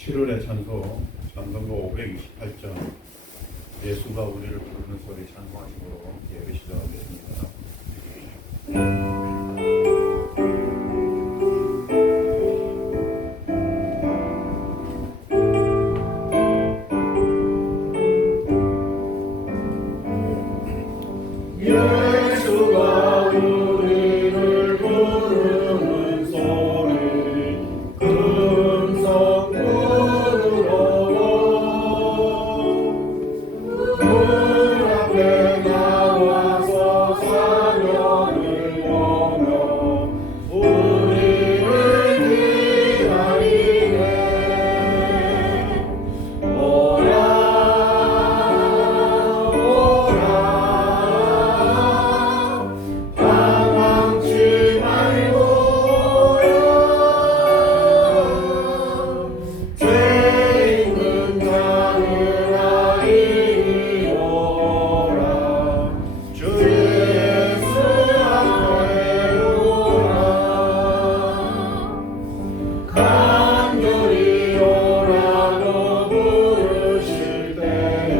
7월의 찬송 찬송가 528장 예수가 우리를 부르는 소리 찬송하시므로 예배 시작하겠습니다. 예수가 우리를 부르는 소리 금성 부르러워 문 앞에 나와서 사명을 여며 우리를 기다리네. 오라 오라 방황치 말고요 죄 있는 자들아 이리 오라 주 예수 앞에 오라 간절히 오라고 부르실 때에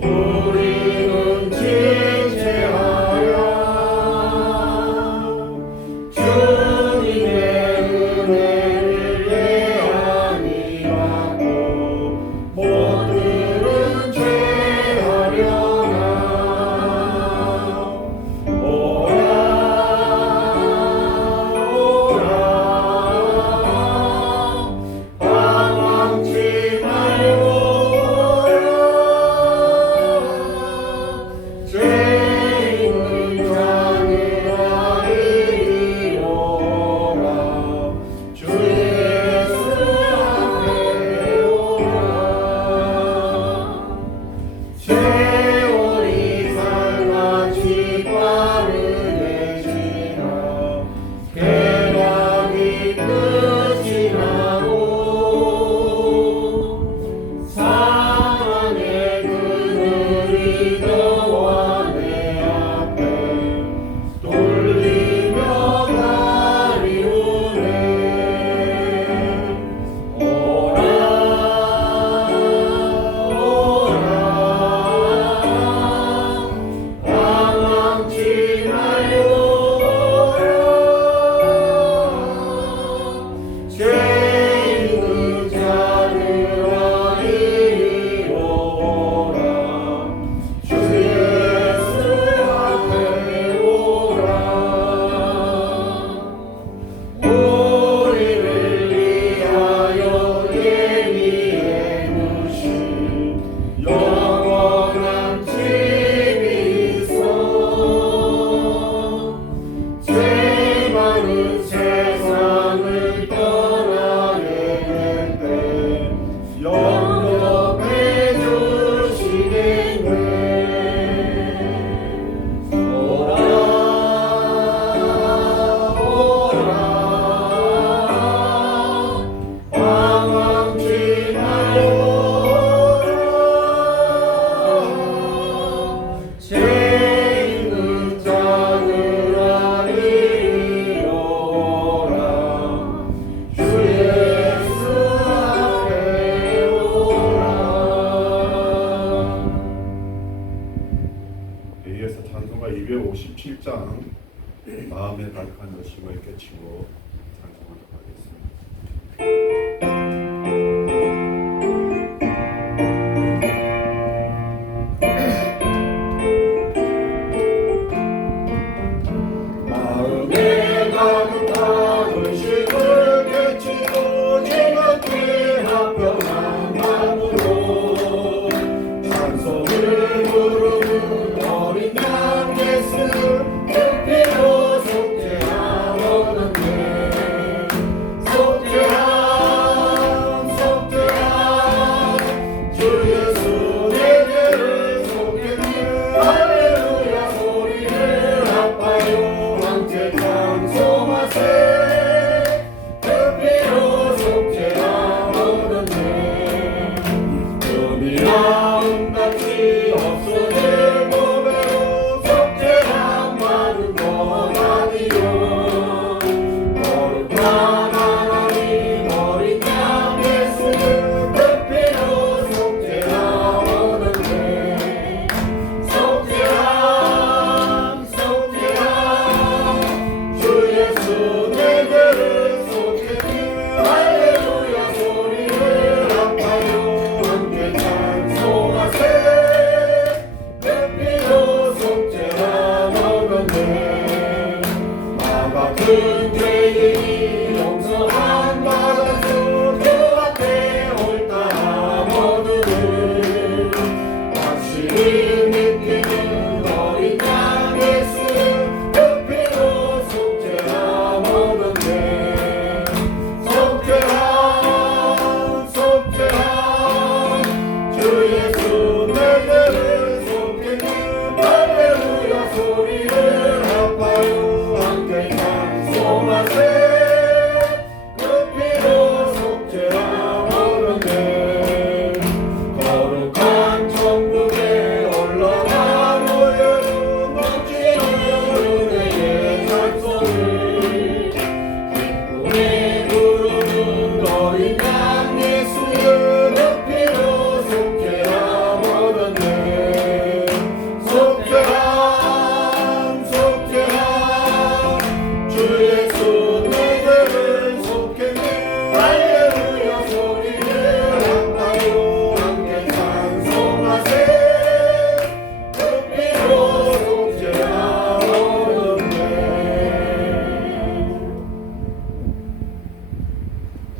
우리는 지체하여 주님의 은혜를 예한히 받고 못 들은 죄하려나. 오라 오라 방황치 말고요 죄 있는 자들아 이리 오라 주 예수 앞에 오라. 세월이 살같이 빠르게 지나 계략이 끝이 나고 사랑의 그늘이 너와 내 앞에 돌리며 가리우네. 오라 오라 방황치 말고요 죄 있는 자들아 이리 오라 주 예수 앞에 오라. 우리를 위하여 예비해 두신 영원한 집이 있어. 죄 많은 세상을 떠나게 될 때 영접해 주시겠네. 오라 오라 방황치 말고요 죄 있는 자들아 이리 오라 주 예수 앞에 오라. 이어서 찬송가 257장 마음에 가득한 열심을 깨치고 찬송하도록 하겠습니다. 마음에 가득한 의식을 깨치고 즐겁게 합병한 마음으로 찬송을 부르는 어린 양 예수 그 피로 속죄하오는데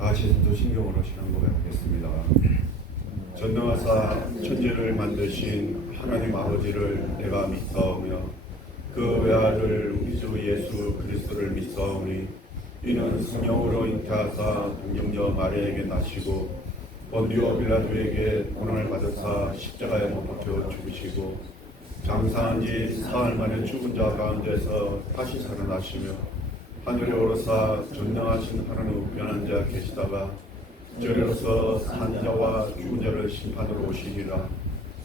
같이 신경으로 신앙 고백하겠습니다. 전능하사 천지를 만드신 하나님 아버지를 내가 믿사오며 그 외아들 우리 주 예수 그리스도를 믿사오니 이는 성령으로 잉태하사 동정녀 마리아에게 나시고 본디오 빌라도에게 고난을 받으사 십자가에 못 박혀 죽으시고 장사한 지 사흘 만에 죽은 자 가운데서 다시 살아나시며 하늘에 오르사 전능하신 하나님 우편한 자 계시다가 저리로서 산 자와 죽은 자를 심판으로 오시리라.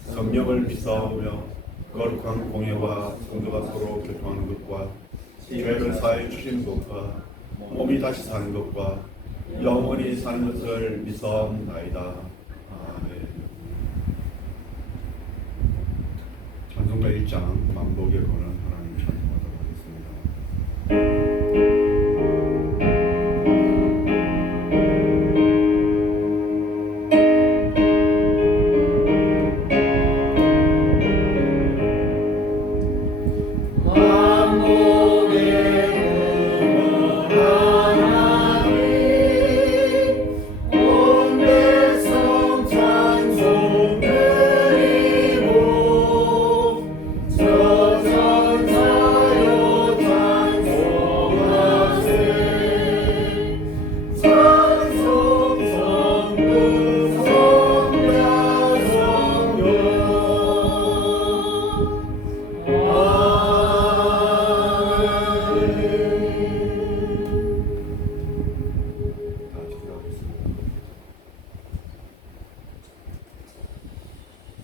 성령을 믿사오며 거룩한 공예와 성도가 서로 교통하는 것과 죄를 사해 주시는 것과 몸이 다시 사는 것과 영원히 사는 것을 믿사옵나이다. 아멘. 찬송가 1장 만복에 거는 하나님 찬송하도록 하겠습니다.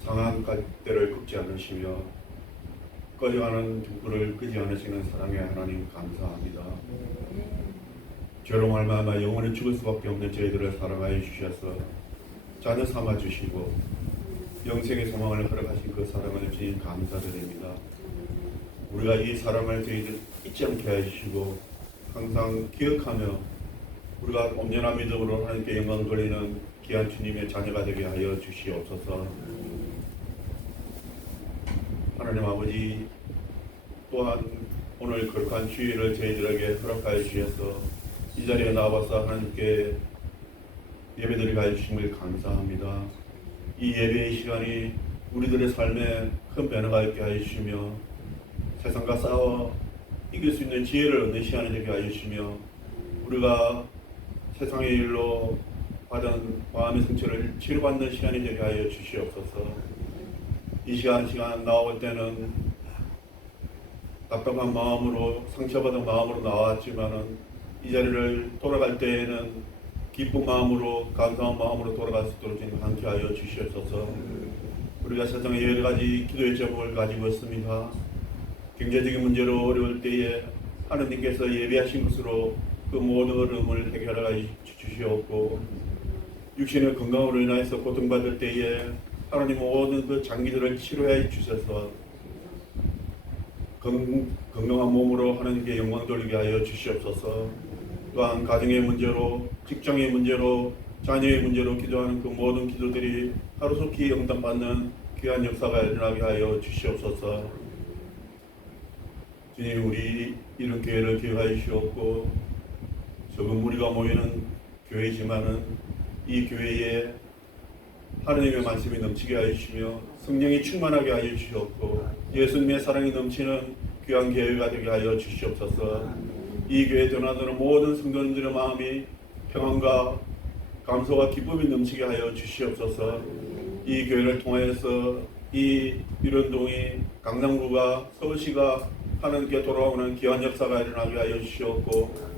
상한 갈대를 꺾지 않으시며 꺼져가는 등불을 끄지 않으시는 사랑의 하나님 감사합니다. 죄로 말미암아 영원히 죽을 수밖에 없는 저희들을 사랑하여 주셔서 자녀 삼아 주시고 영생의 소망을 허락하신 그 사랑을 주님 감사드립니다. 우리가 이 사랑을 저희들 잊지 않게 해주시고 항상 기억하며 우리가 온전한 믿음으로 하나님께 영광 돌리는 귀한 주님의 자녀가 되게 하여 주시옵소서. 하나님 아버지, 또한 오늘 거룩한 주일을 저희들에게 허락하여 주셔서 이 자리에 나와서 하나님께 예배드리게 해주심을 감사합니다. 이 예배의 시간이 우리들의 삶에 큰 변화가 있게 하여 주시며 세상과 싸워 이길 수 있는 지혜를 얻는 시간이 되게 하여 주시며 우리가 세상의 일로 받은 마음의 상처를 치료받는 시간이 되게 하여 주시옵소서. 이 시간 나올 때는 답답한 마음으로 상처받은 마음으로 나왔지만은 이 자리를 돌아갈 때에는 기쁜 마음으로 감사한 마음으로 돌아갈 수 있도록 주님 함께 하여 주시옵소서. 우리가 세상에 여러 가지 기도의 제목을 가지고 있습니다. 경제적인 문제로 어려울 때에 하느님께서 예비하신 것으로 그 모든 어려움을 해결하여 주시옵고 육신의 건강으로 인하여서 고통받을 때에 하나님 모든 그 장기들을 치료해 주셔서 건강한 몸으로 하나님께 영광 돌리게 하여 주시옵소서. 또한 가정의 문제로 직장의 문제로 자녀의 문제로 기도하는 그 모든 기도들이 하루속히 응답받는 귀한 역사가 일어나게 하여 주시옵소서. 주님, 우리 이런 교회를 기억하여 주시옵고 적은 무리가 모이는 교회지만은 이 교회에 하느님의 말씀이 넘치게 하여 주시며 성령이 충만하게 하여 주시옵고 예수님의 사랑이 넘치는 귀한 교회가 되게 하여 주시옵소서. 이 교회에 드나드는 모든 성도님들의 마음이 평안과 감사와 기쁨이 넘치게 하여 주시옵소서. 이 교회를 통해서 이 유련동이 강남구가 서울시가 하나님께 돌아오는 귀한 역사가 일어나게 하여 주시옵고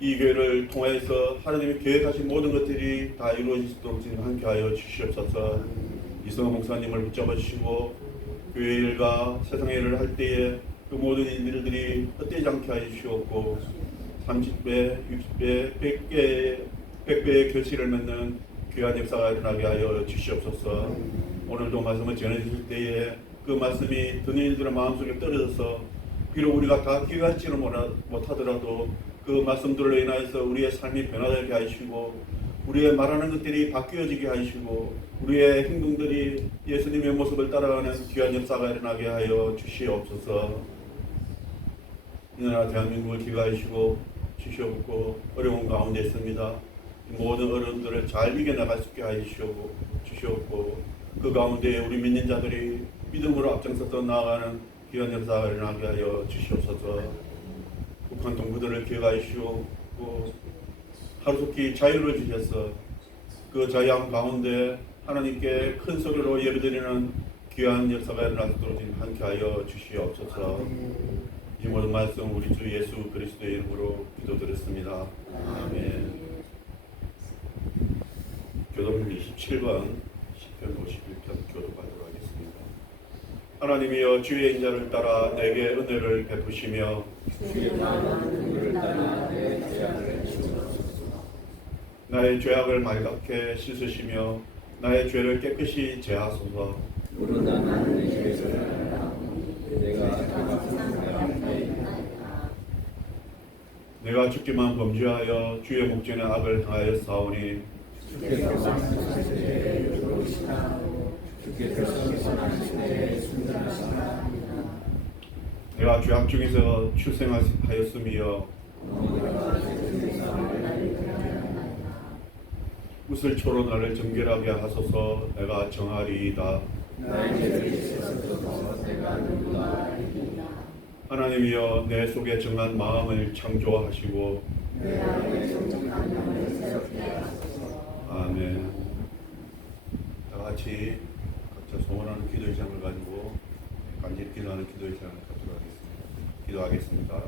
이 교회를 통해서 하나님이 계획하신 모든 것들이 다 이루어지도록 주님 함께 하여 주시옵소서. 이성호 목사님을 붙잡아 주시고 교회 일과 세상의 일을 할 때에 그 모든 일들이 헛되지 않게 하여 주시옵고 30배, 60배, 100배의 결실을 맺는 귀한 역사가 일어나게 하여 주시옵소서. 오늘도 말씀을 전해주실 때에 그 말씀이 듣는 이들의 마음속에 떨어져서 비록 우리가 다 기억하지는 못하더라도 그 말씀들로 인하여서 우리의 삶이 변화되게 하시고 우리의 말하는 것들이 바뀌어지게 하시고 우리의 행동들이 예수님의 모습을 따라가는 귀한 역사가 일어나게 하여 주시옵소서. 이 나라 대한민국을 기가하시고 주시옵고 어려운 가운데 있습니다. 모든 어려움들을 잘 이겨나갈 수 있게 하여 주시옵고 그 가운데 우리 믿는 자들이 믿음으로 앞장서서 나아가는 귀한 역사가 일어나게 하여 주시옵소서. 북한 동부들을 기억하여 주시옵고 하루속히 자유를 주셔서 그 자유함 가운데 하나님께 큰 소리로 예배드리는 귀한 역사가 일어날 수 있도록 함께하여 주시옵소서. 이 모든 말씀 우리 주 예수 그리스도의 이름으로 기도드렸습니다. 아멘. 교독문 27번 10편 51편 교독하도록 하겠습니다. 하나님이여 주의 인자를 따라 내게 은혜를 베푸시며 나의 죄악을 말갛게 씻으시며 나의 죄를 깨끗이 제하소서. 내가 죽기만 범죄하여 주의 목전에 악을 행하여 싸우니 내가 죄악 중에서 출생하였으며 웃을초로 나를 정결하게 하소서. 내가 정하리이다. 하나님이여 내 속에 정한 마음을 창조하시고 아멘. 다 같이 각자 소원하는 기도의 장을 가지고 간절히 기도하는 기도의 장을 갖도록 하겠습니다. 기도하겠습니다.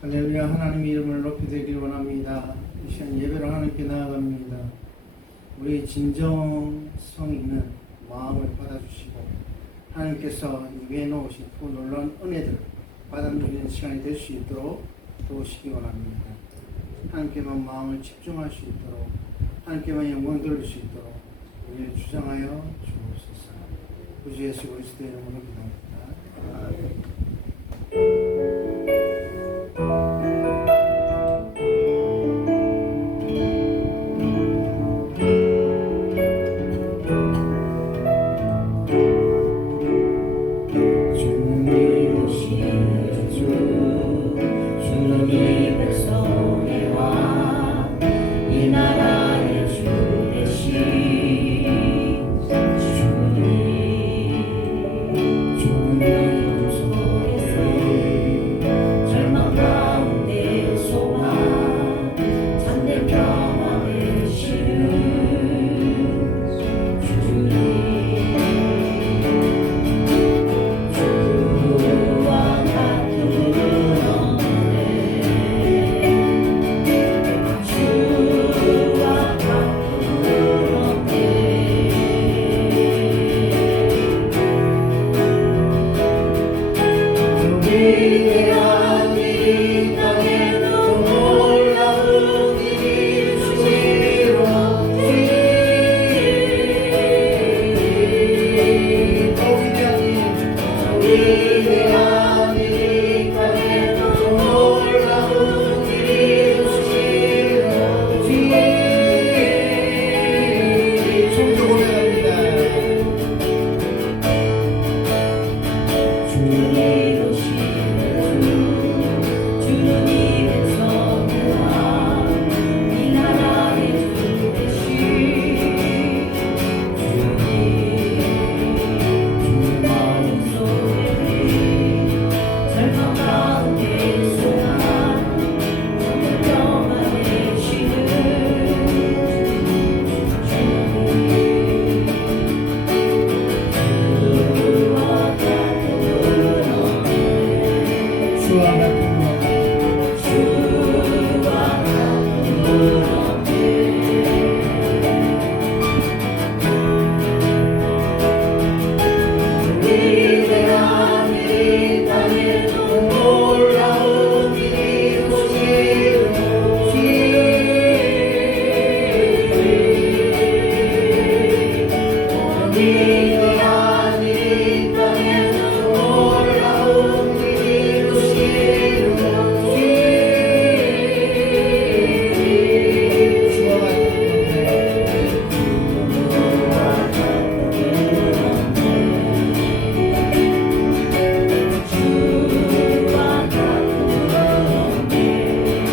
할렐루야. 하나님 이름을 높이 드리기 원합니다. 이 시간 예배로 하나님께 나아갑니다. 우리의 진정성 있는 마음을 받아주시고 하나님께서 위에 놓으신 그 놀라운 은혜들을 받아들이는 시간이 될 수 있도록 도우시기 원합니다. 하나님께만 마음을 집중할 수 있도록 하나님께만 영광 돌릴 수 있도록 우리를 주장하여 주옵소서. 구주 예수 그리스도의 이름으로 기도합니다. 아멘. 주님 위대한 이 땅에서 놀라운 일을 이루시는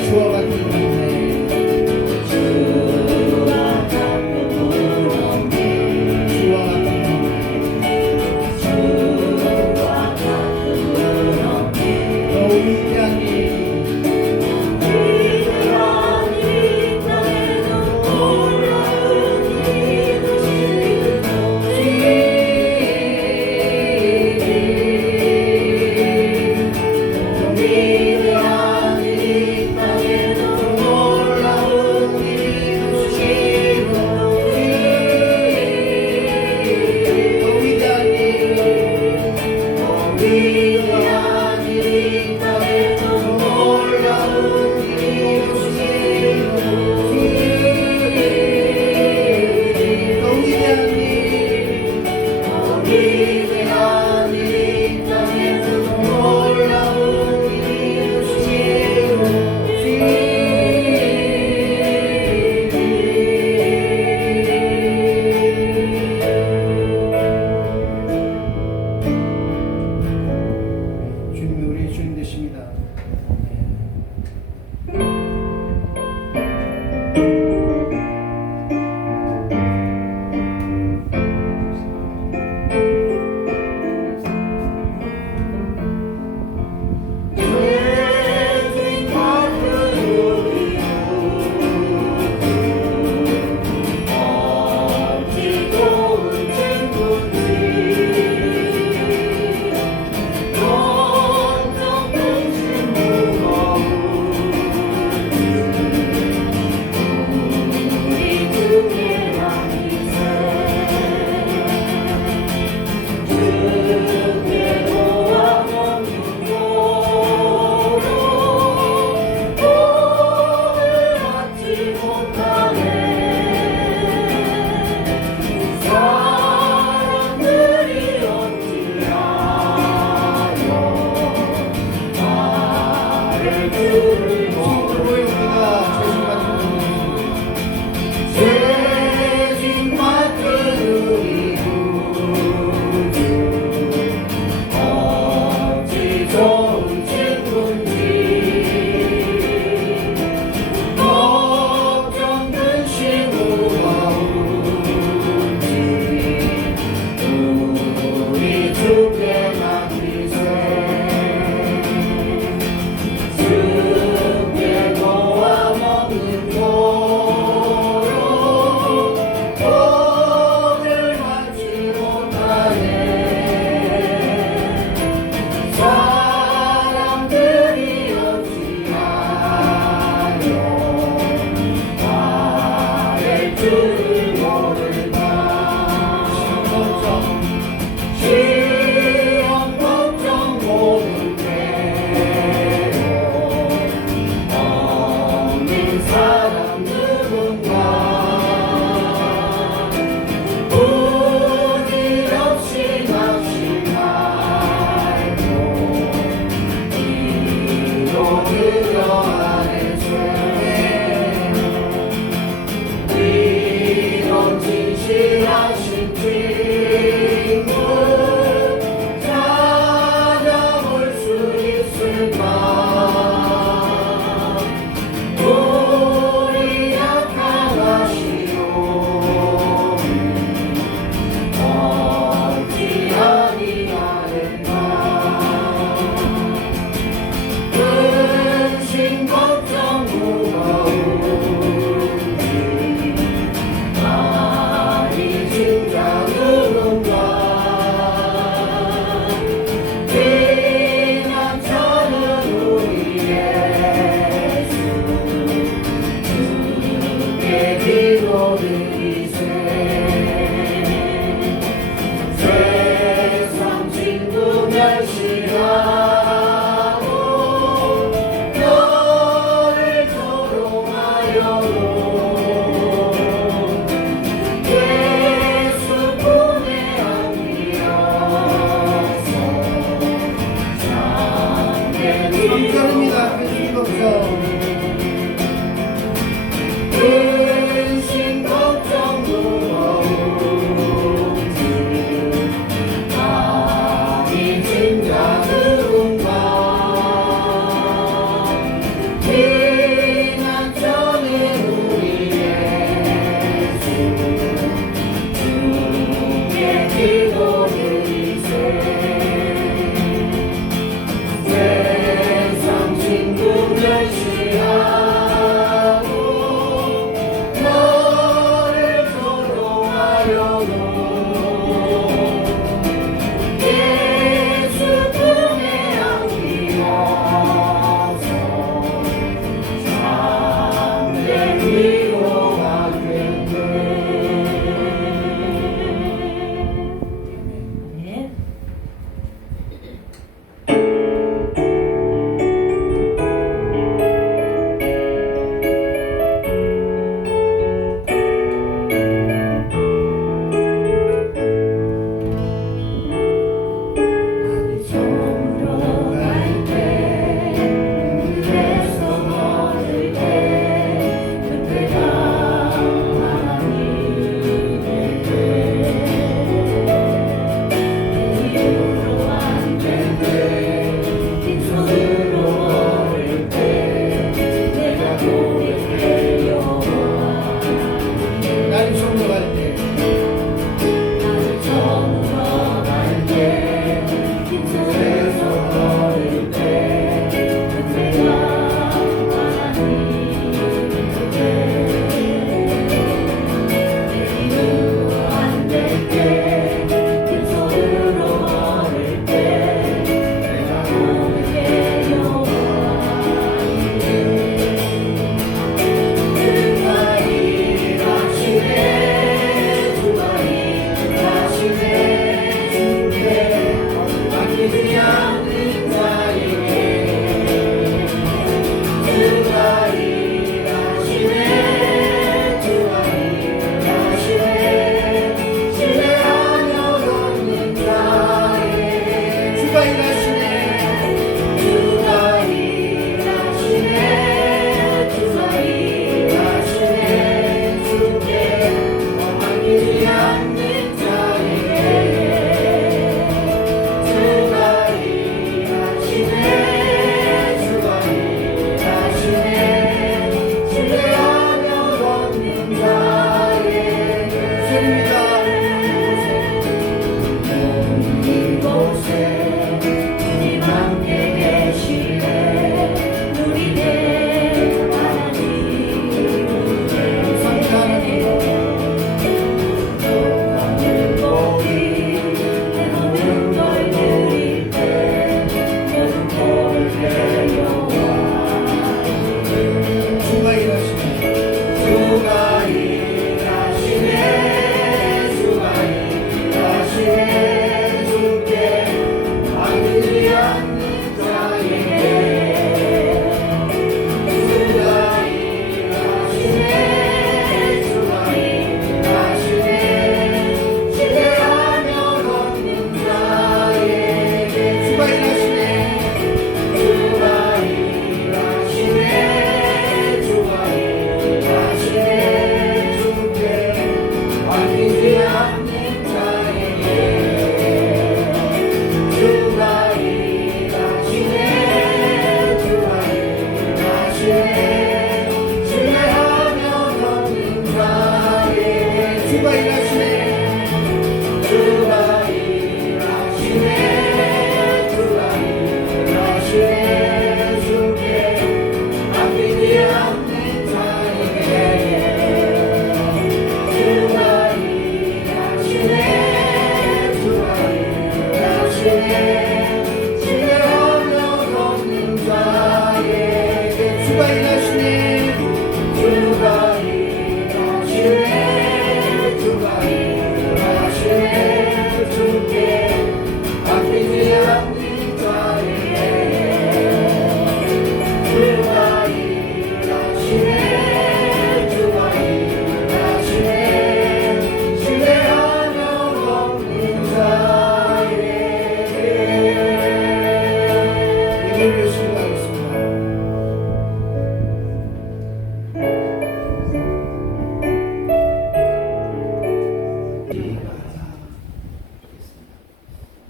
주와 같은 은혜, 주와 같은 은혜, 주와 같은 은혜,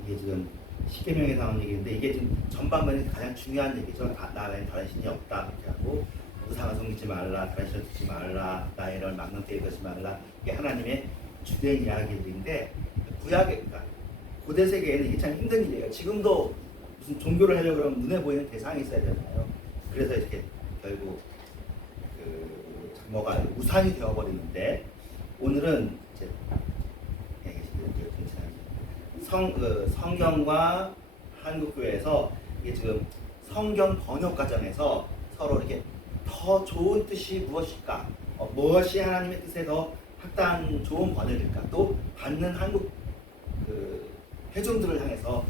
이게 지금 십계명에 나온 얘기인데 이게 지금 전반면에 가장 중요한 얘기죠. 나에는 다른 신이 없다 이렇게 하고 우상을 섬기지 말라, 다른 신을 듣지 말라, 나의 이름을 망령되이 여기지 말라. 이게 하나님의 주된 이야기들인데 구약에 그러니까 고대 세계에는 이게 참 힘든 일이에요. 지금도 무슨 종교를 하려고 그러면 눈에 보이는 대상이 있어야 되잖아요. 그래서 이렇게 결국 뭐가 우상이 되어버리는데 오늘은 이제 성경과 한국교회에서 이게 지금 성경 번역 과정에서 서로 이렇게 더 좋은 뜻이 무엇일까, 무엇이 하나님의 뜻에 더 합당한 좋은 번역일까, 또 받는 한국 회중들을 향해서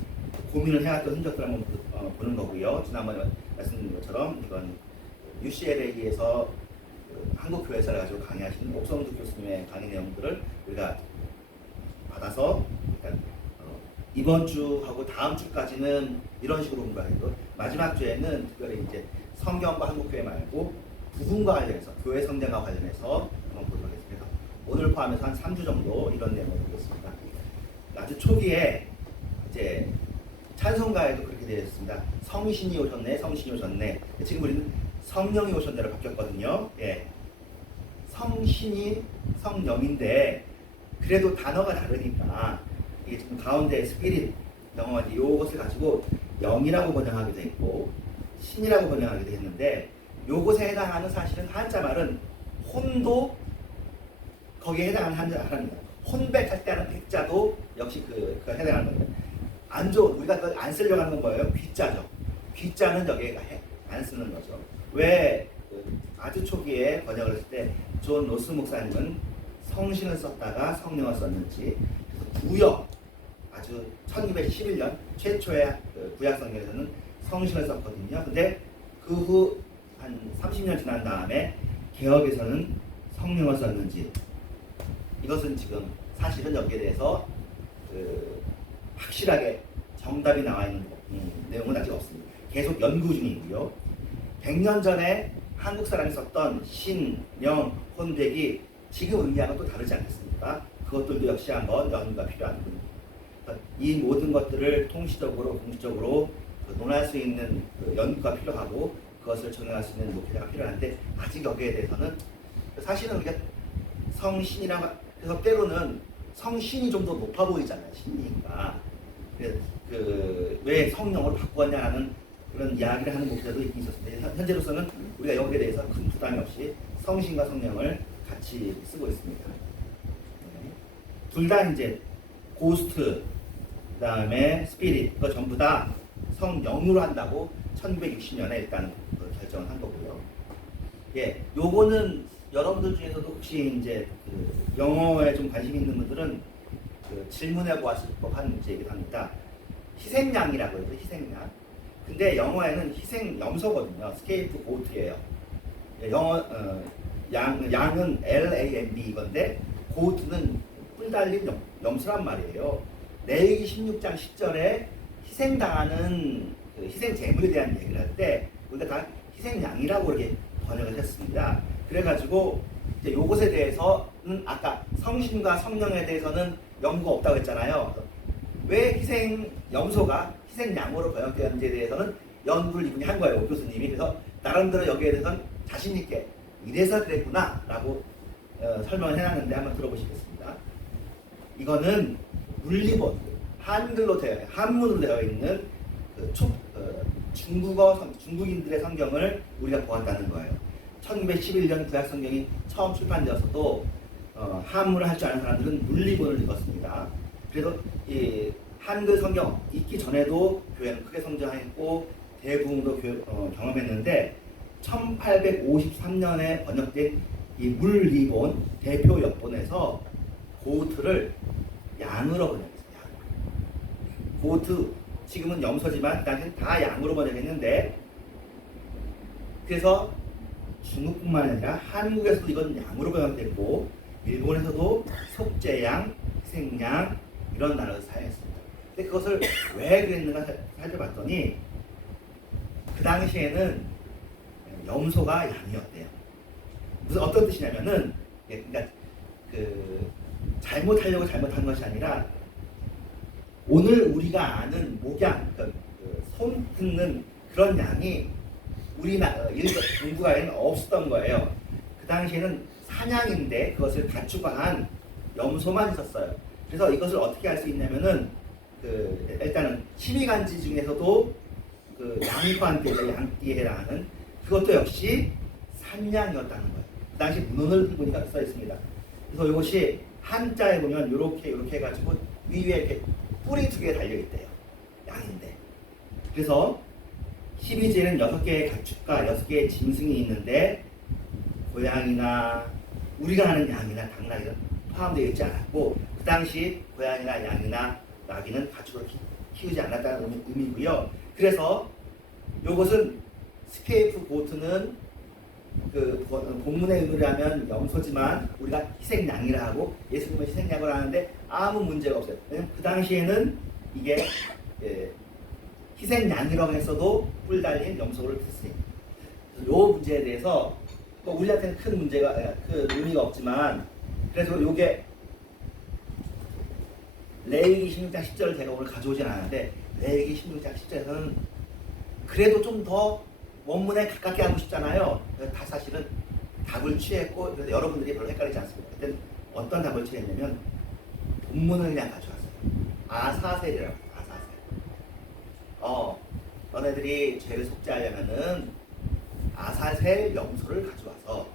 고민을 해왔던 흔적들을 한번 보는 거고요. 지난번에 말씀드린 것처럼 이건 UCLA에서 한국교회사를 가지고 강의하시는 옥성주 교수님의 강의 내용들을 우리가 받아서 이번 주하고 다음 주까지는 이런 식으로 공부하고 마지막 주에는 특별히 이제 성경과 한국교회 말고 부분과 관련해서 교회 성장과 관련해서 한번 보도록 하겠습니다. 오늘 포함해서 한 3주 정도 이런 내용을 보겠습니다. 아주 초기에 이제 찬송가에도 그렇게 되어 있습니다. 성신이 오셨네, 성신이 오셨네. 지금 우리는 성령이 오셨네로 바뀌었거든요. 예. 성신이 성령인데 그래도 단어가 다르니까 이게 지금 가운데 스피릿 영어가 이것을 가지고 영이라고 번역하기도 했고 신이라고 번역하기도 했는데 요것에 해당하는 사실은 한자 말은 혼도 거기에 해당하는 한자입니다. 혼백할 때 하는 백자도 역시 그 해당하는 거예요. 안 좋은 우리가 그걸 안 쓰려고 하는 건 뭐예요? 귀자죠. 귀자는 여기에 안 쓰는 거죠. 왜 아주 초기에 번역을 했을 때 존 로스 목사님은 성신을 썼다가 성령을 썼는지 구역 아주 1211년 최초의 구약 성경에서는 성신을 썼거든요. 근데 그 후 한 30년 지난 다음에 개역에서는 성령을 썼는지 이것은 지금 사실은 여기에 대해서 확실하게 정답이 나와 있는 내용은 아직 없습니다. 계속 연구 중이고요. 100년 전에 한국 사람이 썼던 신, 령, 혼백이 지금 의미하고 또 다르지 않겠습니까? 그것들도 역시 한번 연구가 필요한 부분입니다. 이 모든 것들을 통시적으로, 공식적으로 논할 수 있는 연구가 필요하고 그것을 정의할 수 있는 목표가 필요한데 아직 여기에 대해서는 사실은 우리가 성신이라고 그래서 때로는 성신이 좀 더 높아 보이잖아요. 신이니까. 왜 성령으로 바꾸었냐는 그런 이야기를 하는 목표도 있었습니다. 현재로서는 우리가 여기에 대해서 큰 부담이 없이 성신과 성령을 같이 쓰고 있습니다. 둘 다 이제 고스트, 그 다음에 스피릿, 이거 전부 다 성령으로 한다고 1960년에 일단 결정을 한 거고요. 예, 요거는 여러분들 중에서도 혹시 이제 영어에 좀 관심 있는 분들은 질문해 보았을 법한 얘기를 합니다. 희생양이라고 해서 희생양. 근데 영어에는 희생 염소거든요. 스케이프 고트예요. 양은 LAMB 이건데 고트는 뿔 달린 염소란 말이에요. 레위기 16장 10절에 희생당하는 희생 제물에 대한 얘기를 할 때 우리가 다 희생양이라고 이렇게 번역을 했습니다. 그래가지고 이제 요것에 대해서는 아까 성신과 성령에 대해서는 연구가 없다고 했잖아요. 왜 희생 염소가 희생양으로 번역되었는지에 대해서는 연구를 이분이 한 거예요. 오 교수님이. 그래서 나름대로 여기에 대해서는 자신 있게 이래서 그랬구나 라고 설명을 해놨는데 한번 들어보시겠습니다. 이거는 물리본 한글로 한문으로 되어 있는 중국인들의 성경을 우리가 보았다는 거예요. 1911년 구약 성경이 처음 출판되었어도 한문을 할 줄 아는 사람들은 물리본을 읽었습니다. 그래서 이 한글 성경 읽기 전에도 교회는 크게 성장했고 대부흥도 경험했는데 1853년에 번역된 이 물리본 대표 역본에서 고트를 양으로 번역했어요. 고트 지금은 염소지만 그 당시엔 다 양으로 번역했는데 그래서 중국뿐만 아니라 한국에서도 이건 양으로 번역됐고 일본에서도 속죄양, 희생양 이런 단어를 사용했습니다. 근데 그것을 왜 그랬는가 살펴봤더니 그 당시에는 염소가 양이었대요. 무슨 어떤 뜻이냐면은 그러니까 잘못하려고 잘못한 것이 아니라 오늘 우리가 아는 목양, 손 뜯는 그런 양이 우리나라 중국에는 없었던 거예요. 그 당시에는 사냥인데 그것을 가축화한 염소만 있었어요. 그래서 이것을 어떻게 할 수 있냐면은 일단은 시미간지 중에서도 양반띠, 양띠에 해당하는 그것도 역시 산양이었다는 거예요. 그 당시 문헌을 보니까 써 있습니다. 그래서 이것이 한자에 보면 이렇게 해가지고 위에 이렇게 뿔이 2개 달려 있대요. 양인데. 그래서 12지에는 6개의 가축과 6개의 짐승이 있는데 고양이나 우리가 아는 양이나 당나귀는 포함되어 있지 않았고 그 당시 고양이나 양이나 나귀는 가축으로 키우지 않았다는 의미고요. 그래서 이것은 스케이프 고트는 본문의 의미라면 염소지만 우리가 희생양이라 하고 예수님은 희생양을 하는데 아무 문제가 없어요. 왜냐면 그 당시에는 이게 희생양이라고 했어도 뿔 달린 염소를 했으니까. 이 문제에 대해서 우리한테는 큰 문제가 큰 의미가 없지만 그래서 이게 레위기 16장 10절을 제가 오늘 가져오진 않았는데 레위기 16장 10절에서는 그래도 좀 더 원문에 가깝게 하고 싶잖아요. 다 사실은 답을 취했고 그래서 여러분들이 별로 헷갈리지 않습니다. 그때 어떤 답을 취했냐면 본문을 그냥 가져왔어요. 아사셀이라고 해요. 아사셀. 너네들이 죄를 속죄하려면은 아사셀 염소를 가져와서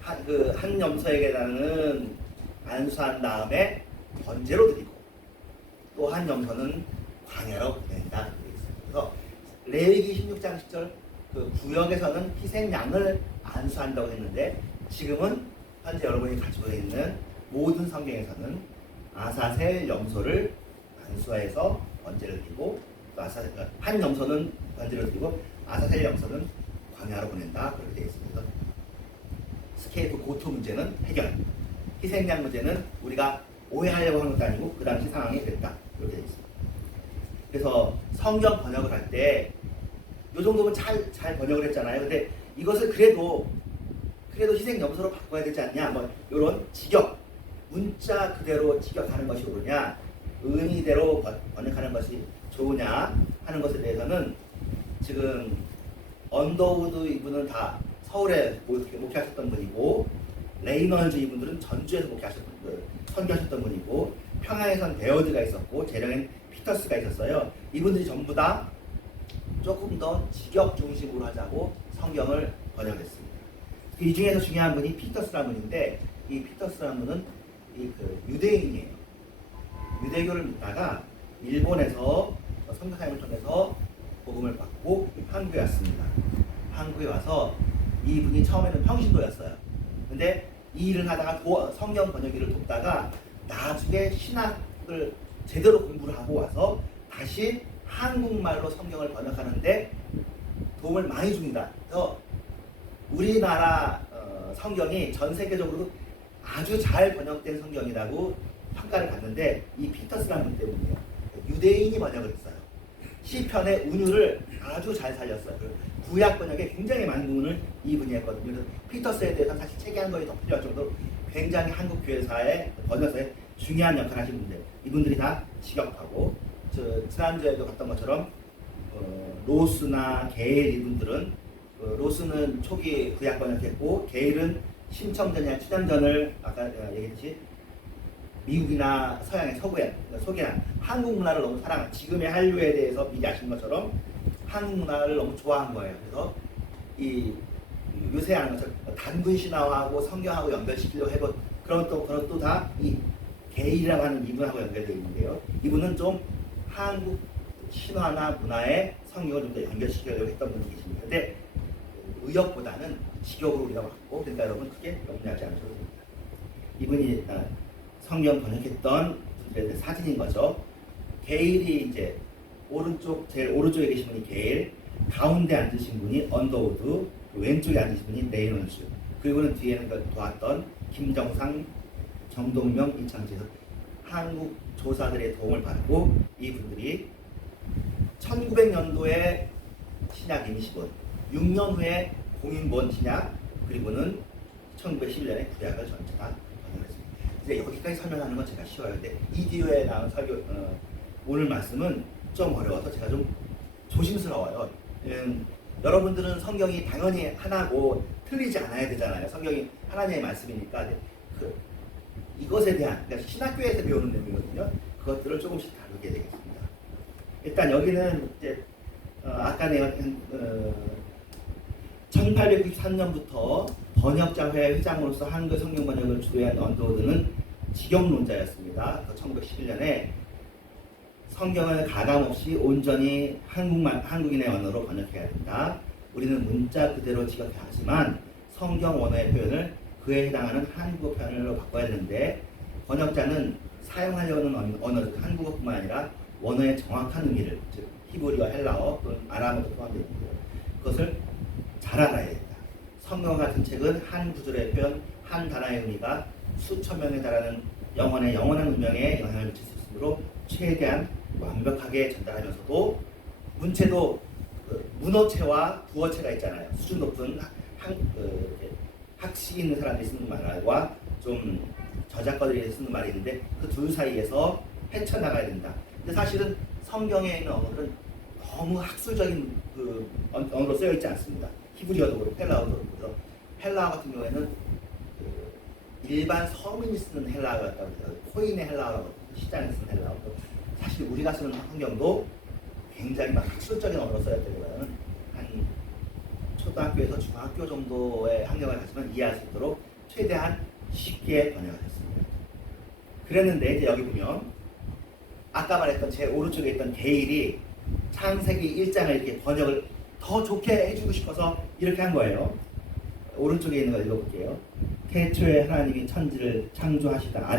한 염소에게는 안수한 다음에 번제로 드리고 또 한 염소는 광야로 보낸다. 그래서 레위기 16장 10절 구역에서는 희생양을 안수한다고 했는데 지금은 현재 여러분이 가지고 있는 모든 성경에서는 아사셀 염소를 안수해서 번제를 드리고 또 한 염소는 번제를 드리고 아사셀 염소는 광야로 보낸다. 그렇게 되어 있습니다. 스케이프 고토 문제는 해결. 희생양 문제는 우리가 오해하려고 하는 것도 아니고 그 당시 상황이 됐다. 이렇게 되어 있습니다. 그래서 성경 번역을 할 때 이 정도면 잘 번역을 했잖아요. 근데 이것을 그래도 희생 염소로 바꿔야 되지 않냐? 뭐 이런 직역, 문자 그대로 직역하는 것이 옳으냐, 의미대로 번역하는 것이 좋으냐 하는 것에 대해서는 지금 언더우드 이분은 다 서울에 목회하셨던 분이고 레이널즈 이분들은 전주에서 선교하셨던 분이고 평양에선 베어드가 있었고 재령엔 피터스가 있었어요. 이분들이 전부 다 조금 더 직역 중심으로 하자고 성경을 번역했습니다. 이 중에서 중요한 분이 피터스라는 분인데 이 피터스라는 분은 유대인이에요. 유대교를 믿다가 일본에서 선교사님을 통해서 복음을 받고 한국에 왔습니다. 한국에 와서 이분이 처음에는 평신도였어요. 근데 이 일을 하다가 성경 번역기를 돕다가 나중에 신학을 제대로 공부를 하고 와서 다시 한국말로 성경을 번역하는데 도움을 많이 줍니다. 그래서 우리나라 성경이 전 세계적으로 아주 잘 번역된 성경이라고 평가를 받는데 이 피터스라는 분 때문이에요. 유대인이 번역을 했어요. 시편의 운율을 아주 잘 살렸어요. 구약 번역에 굉장히 많은 부분을 이분이 했거든요. 그래서 피터스에 대해서 사실 책이 한 권이 더 필요할 정도로 굉장히 한국 교회사의 번역에 중요한 역할을 하신 분들. 이분들이 다 직역하고 지난주에도 봤던 것처럼 로스나 게일 이분들은 로스는 초기 구약 번역했고 게일은 심청전이나 추장전을 아까 얘기했듯이 미국이나 서양의 서구에 한국 문화를 너무 사랑한 지금의 한류에 대해서 미리 아신 것처럼 한국 문화를 너무 좋아한 거예요. 그래서 이 요새 하는 것처럼 단군 신화하고 성경하고 연결시키려고 해본 그런 것도 다 이 게일이라고 하는 이분하고 연결되어 있는데요. 이분은 좀 한국 신화나 문화에 성경을 좀 더 연결시키려고 했던 분이 계십니다. 근데 의역보다는 직역으로 우리가 왔고 그러니까 여러분 크게 염려하지 않으셔도 됩니다. 이분이 성경 번역했던 분들의 사진인 거죠. 게일이 이제 제일 오른쪽에 계신 분이 게일, 가운데 앉으신 분이 언더우드, 왼쪽에 앉으신 분이 레이넌즈, 그리고는 뒤에는 도왔던 김정상, 정동명, 이창재에서 한국 조사들의 도움을 받고 이분들이 1900년도에 신약 임시본, 6년 후에 공인본 신약, 그리고는 1911년에 구약을 전체 다 번역했습니다. 이제 여기까지 설명하는 건 제가 쉬워요. 근데 이 뒤에 나온 오늘 말씀은 좀 어려워서 제가 좀 조심스러워요. 여러분들은 성경이 당연히 하나고 틀리지 않아야 되잖아요. 성경이 하나님의 말씀이니까. 이것에 대한, 그러니까 신학교에서 배우는 내용이거든요. 그것들을 조금씩 다루게 되겠습니다. 일단 여기는 이제 아까 내가 1893년부터 번역자회 회장으로서 한글 성경 번역을 주도한 언더우드는 직영론자였습니다. 1911년에 성경을 가감없이 온전히 한국인의 언어로 번역해야 된다. 우리는 문자 그대로 직역해야 하지만 성경 원어의 표현을 그에 해당하는 한국어 표현으로 바꿔야 되는데 번역자는 사용하려는 언어, 한국어뿐만 아니라 원어의 정확한 의미를, 즉 히브리어, 헬라어 또는 아람어도 포함되는데요. 그것을 잘 알아야 된다. 성경 같은 책은 한 구절의 표현, 한 단어의 의미가 수천 명에 달하는 영혼의 영원한 운명에 영향을 미칠 수 있으므로 최대한 완벽하게 전달하면서도 문체도 문어체와 부어체가 있잖아요. 수준 높은 학식 있는 사람들이 쓰는 말과 좀 저작가들이 쓰는 말이 있는데 그 둘 사이에서 헤쳐나가야 된다. 근데 사실은 성경에 있는 언어들은 너무 학술적인 언어로 쓰여 있지 않습니다. 히브리어도 그렇고 헬라어도 그렇고. 그래서 헬라어 같은 경우에는 일반 서민이 쓰는 헬라어가 있다고 해요. 코인의 헬라어라고 시장에서 쓰는 헬라어. 사실 우리가 쓰는 성경도 굉장히 막 학술적인 언어로 써였다기보다는 한 초등학교에서 중학교 정도의 학력을 가지면 이해할 수 있도록 최대한 쉽게 번역하셨습니다. 그랬는데 이제 여기 보면 아까 말했던 제 오른쪽에 있던 게일이 창세기 1장을 이렇게 번역을 더 좋게 해주고 싶어서 이렇게 한 거예요. 오른쪽에 있는 거 읽어볼게요. 태초에 하나님이 천지를 창조하시다.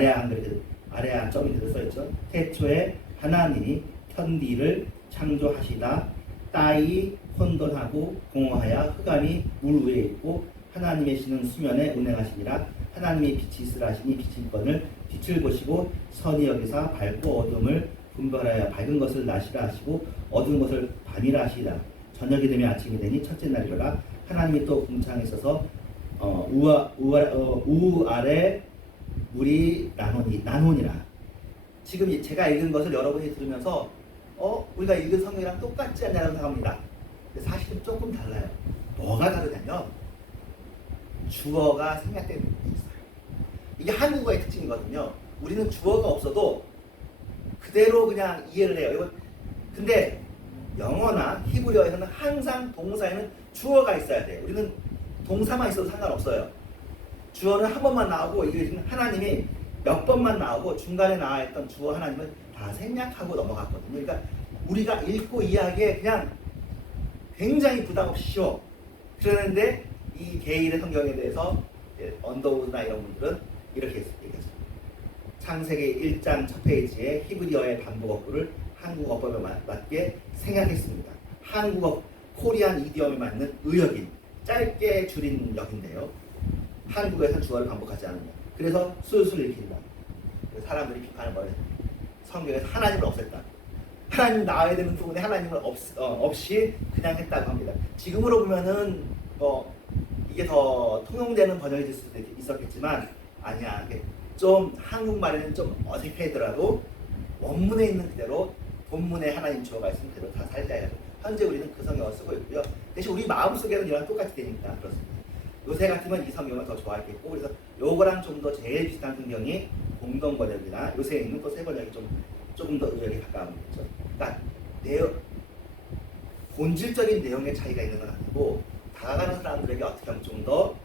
아래아 점이 써있죠. 태초에 하나님이 천지를 창조하시다. 땅이 혼돈하고 공허하여 흑암이 물 위에 있고 하나님의 신은 수면에 운행하시니라. 하나님이 빛이 있으라 하시니 빛인 건을 빛을 보시고 선이 여기사 밝고 어둠을 분별하여 밝은 것을 낮이라 하시고 어두운 것을 밤이라 하시라. 저녁이 되면 아침이 되니 첫째 날이라. 하나님이 또 궁창에 있어서 우 아래 물이 나노니라. 지금 제가 읽은 것을 여러분이 들으면서 우리가 읽은 성경이랑 똑같지 않냐고 생각합니다. 근데 사실은 조금 달라요. 뭐가 다르냐면 주어가 생략된 부분이 있어요. 이게 한국어의 특징이거든요. 우리는 주어가 없어도 그대로 그냥 이해를 해요. 근데 영어나 히브리어에서는 항상 동사에는 주어가 있어야 돼요. 우리는 동사만 있어도 상관없어요. 주어는 한 번만 나오고 이게 하나님이 몇 번만 나오고 중간에 나와 있던 주어 하나님은 다 생략하고 넘어갔거든요. 그러니까 우리가 읽고 이해하기에 그냥 굉장히 부담 없이 쉬워. 그러는데 이 게일의 성경에 대해서 언더우드나 이런 분들은 이렇게 얘기하죠. 창세기 1장 첫 페이지에 히브리어의 반복 어구를 한국 어법에 맞게 생략했습니다. 한국어 코리안 이디엄에 맞는 의역인, 짧게 줄인 역인데요. 한국에서 주어를 반복하지 않으며 그래서 술술 읽힌다. 사람들이 비판을 벌여요. 성경에서 하나님을 없앴다. 하나님 나와야 되는 부분에 하나님을 없이 그냥 했다고 합니다. 지금으로 보면은 이게 더 통용되는 번역이 될 수도 있었겠지만 아니야. 좀 한국말에는 좀 어색하더라도 원문에 있는 그대로 본문에 하나님 주어가 있으면 그대로 다 살자 해서 현재 우리는 그 성경을 쓰고 있고요. 대신 우리 마음속에는 이랑 똑같이 되니까 그렇습니다. 요새 같으면 이 성경을 더 좋아했겠고 그래서 요거랑 좀 더 제일 비슷한 성경이 공동 번역이나 요새 있는 또 새 번역이 조금 더 의역에 가까운 거죠. 그러니까 본질적인 내용의 차이가 있는 건 아니고 다가가는 사람들에게 어떻게 하면 좀 더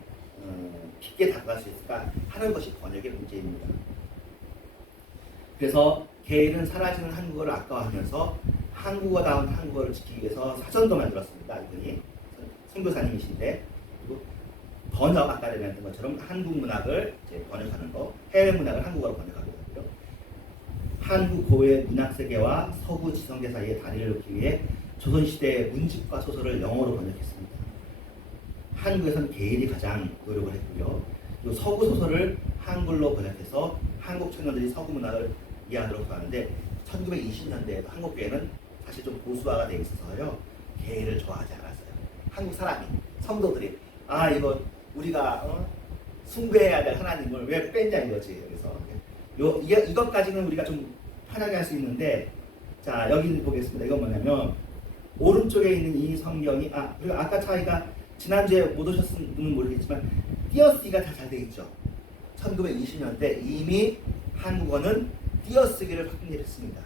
깊게 다가갈 수 있을까 하는 것이 번역의 문제입니다. 그래서 게일은 사라지는 한국어를 아까워하면서 한국어다운 한국어를 지키기 위해서 사전도 만들었습니다. 이분이 선교사님이신데 그리고 번역 아까 얘기했던 것처럼 한국 문학을 이제 번역하는 거, 해외 문학을 한국어로 번역하기도 하고요. 한국 고유의 문학 세계와 서구 지성계 사이의 다리를 놓기 위해 조선시대의 문집과 소설을 영어로 번역했습니다. 한국에서는 게일이 가장 노력을 했고요. 또 서구 소설을 한글로 번역해서 한국 청년들이 서구 문학을 이해하도록 하는데 1920년대에도 한국교회는 사실 좀 보수화가 되어 있어서요. 게일을 좋아하지 않았어요. 한국 사람이, 성도들이 이거 우리가 숭배해야 될 하나님을 왜 뺐냐 이거지. 그래서 이것까지는 우리가 좀 편하게 할 수 있는데 자, 여기 보겠습니다. 이건 뭐냐면 오른쪽에 있는 이 성경이 그리고 아까 차이가 지난주에 못 오셨은 분은 모르겠지만 띄어쓰기가 다 잘 돼 있죠. 1920년대 이미 한국어는 띄어쓰기를 확립했습니다.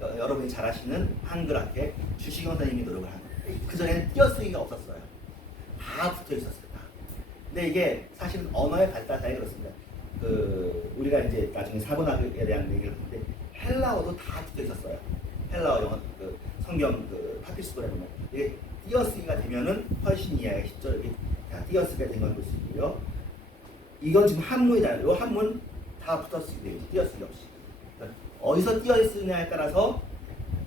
여러분이 잘 아시는 한글 앞에 주시경 선생님이 노력을 한 거예요. 그전에는 띄어쓰기가 없었어요. 다 붙어 있었어요. 다. 근데 이게 사실은 언어의 발달 사이에 그렇습니다. 우리가 이제 나중에 사본학에 대한 얘기를 하는데 헬라어도 다 붙어 있었어요. 헬라어 영어 성경 파피스본에 보면 이게 띄어쓰기가 되면은 훨씬 이해하기 쉽죠. 이렇게 띄어쓰기가 된 걸 볼 수 있고요. 이건 지금 한문이잖아요. 이 한문 다 붙어쓰기 돼요. 띄어쓰기 없이. 그러니까 어디서 띄어쓰느냐에 따라서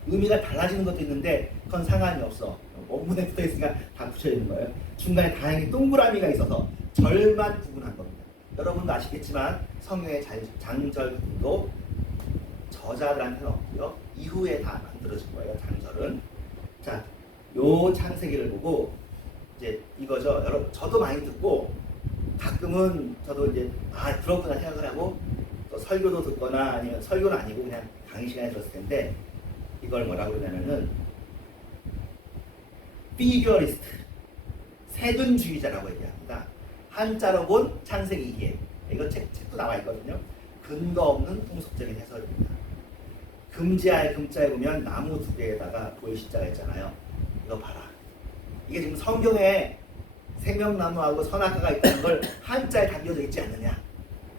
의미가 달라지는 것도 있는데 그건 상관이 없어. 원문에 붙어 있으니까 다 붙여 있는 거예요. 중간에 다행히 동그라미가 있어서 절만 구분한 겁니다. 여러분도 아시겠지만 성경의 장절 구분도 저자들한테는 없고요. 이후에 다 만들어진 거예요. 장절은. 자, 요 창세기를 보고 이제 이거죠. 여러분 저도 많이 듣고 가끔은 저도 이제 그렇구나 생각을 하고 또 설교도 듣거나 아니면 설교는 아니고 그냥 강의 시간에 들었을 텐데 이걸 뭐라고 그러냐면은 피규어리스트 세근주의자라고 얘기합니다. 한자로 본 창세기 이해. 이거 책도 나와 있거든요. 근거 없는 통속적인 해설입니다. 금지할 금자에 보면 나무 두 개에다가 보이시자가 있잖아요. 이거 봐라. 이게 지금 성경에 생명나무하고 선악과가 있다는 걸 한자에 담겨져 있지 않느냐.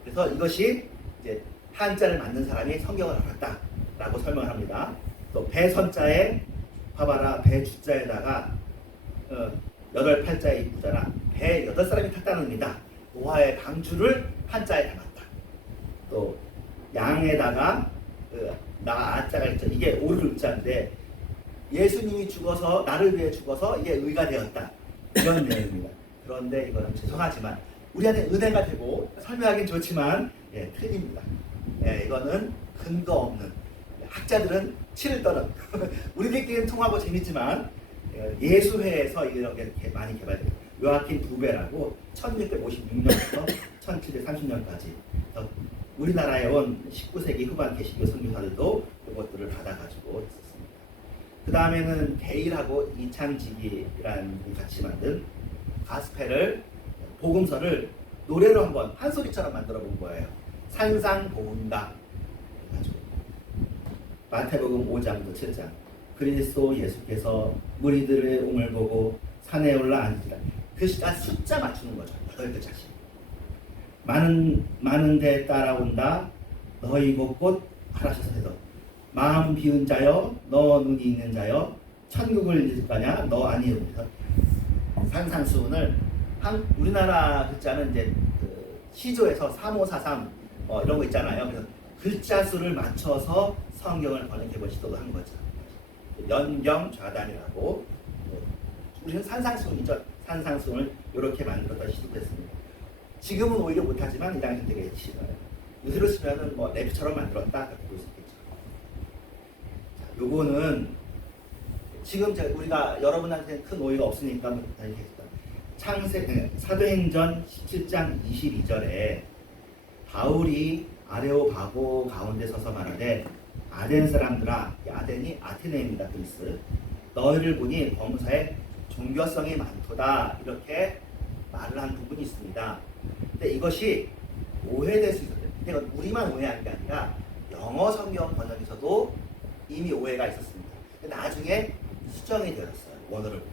그래서 이것이 이제 한자를 만든 사람이 성경을 알았다라고 설명을 합니다. 또 배선자에 봐봐라. 배 주자에다가 8팔자의 입구잖아. 배 8사람이 탔다는 의미다. 노아의 방주를 한자에 담았다. 또 양에다가 나 아자가 있죠. 이게 오르르자인데 예수님이 죽어서 나를 위해 죽어서 이게 의가 되었다. 이런 내용입니다. 그런데 이거는 죄송하지만 우리한테 은혜가 되고 설명하기는 좋지만 틀립니다. 이거는 근거 없는 학자들은 치를 떠는 우리들끼리는 통하고 재밌지만 예수회에서 이렇게 많이 개발돼요. 요아킨 부베라고 1656년부터 1730년까지 우리나라에 온 19세기 후반 개신교 선교사들도 이것들을 받아가지고 있었습니다. 그 다음에는 게일하고 이창직이라는 분이 같이 만든 가스펠을 복음서를 노래로 한번 한 소리처럼 만들어 본 거예요. 산상보훈가 해가지고 마태복음 5장도 7장 그리스도 예수께서 무리들의 옹을 보고 산에 올라 앉으라. 그 숫자 맞추는 거죠. 8글자씩. 많은 데 따라온다. 너희 곳곳 하라셔서 해도 마음 비운 자여 너 눈이 있는 자여 천국을 잊을 거냐 너 아니오면서 산상수훈을 우리나라 글자는 이제 시조에서 3543 이런 거 있잖아요. 그래서 글자 수를 맞춰서 성경을 번역해본 시도도 한 거죠. 연경 좌단이라고 우리는 산상수훈이죠. 산상수훈을 이렇게 만들었다 시도도 했습니다. 지금은 오히려 못하지만 이 당시 되게 싫어요. 요새로 쓰면은 랩처럼 만들었다 그렇게 볼 수 있겠죠. 자, 요거는 지금 우리가 여러분한테는 큰 오해가 없으니까 사도행전 17장 22절에 바울이 아레오바고 가운데 서서 말하되 아덴 사람들아, 아덴이 아테네입니다. 그리스. 너희를 보니 범사에 종교성이 많도다. 이렇게 말을 한 부분이 있습니다. 근데 이것이 오해될 수 있어요. 근데 우리만 오해한 게 아니라 영어 성경 번역에서도 이미 오해가 있었습니다. 나중에 수정이 되었어요. 원어를 보고.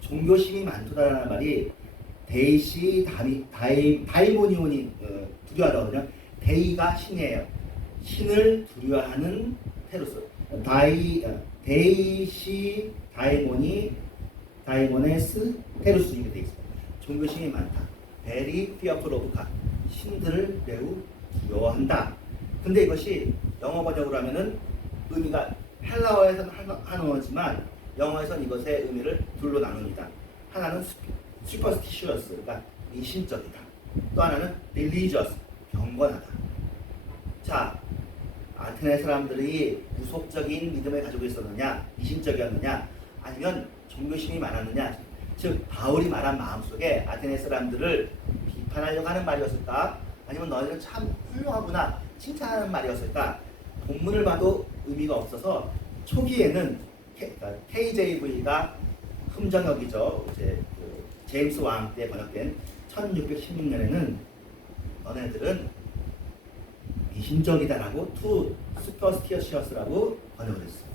종교심이 많도다라는 말이 데이시 다이모니온이 두려워하거든요. 데이가 신이에요. 신을 두려워하는 테루스. 데이시 다이모네스 테루스 이렇게 돼 있어요. 종교심이 많다. 베리 피어풀 오브 갓. 신들을 매우 두려워한다. 근데 이것이 영어 번역으로 하면은 의미가 헬라어에서는 한어지만 영어에서는 이것의 의미를 둘로 나눕니다. 하나는 superstitious, 그러니까 미신적이다. 또 하나는 religious, 경건하다. 자, 아테네 사람들이 무속적인 믿음을 가지고 있었느냐, 미신적이었느냐, 아니면 종교심이 많았느냐. 즉 바울이 말한 마음속에 아테네 사람들을 비판하려고 하는 말이었을까, 아니면 너희는 참 훌륭하구나 칭찬하는 말이었을까. 본문을 봐도 의미가 없어서 초기에는 KJV가 흠정역이죠. 이제 그 제임스 왕 때 번역된 1616년에는 너네들은 미신적이다라고 투 슈퍼스티어시어스라고 번역을 했어요.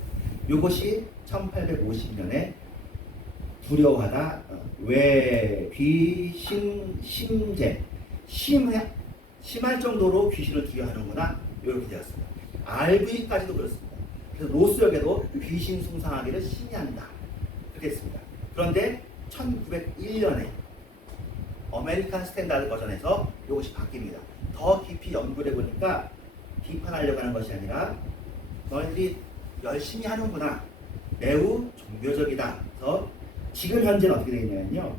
이것이 1850년에 두려워하다, 왜 귀신 심제, 심할 정도로 귀신을 두려워하는구나, 이렇게 되었습니다. RV까지도 그렇습니다. 그래서 로스역에도 귀신 숭상하기를 심의한다, 그렇게 했습니다. 그런데 1901년에 아메리칸 스탠다드 버전에서 이것이 바뀝니다. 더 깊이 연구를 해보니까 비판하려고 하는 것이 아니라 너희들이 열심히 하는구나, 매우 종교적이다. 그래서 지금 현재는 어떻게 되어 있냐면요,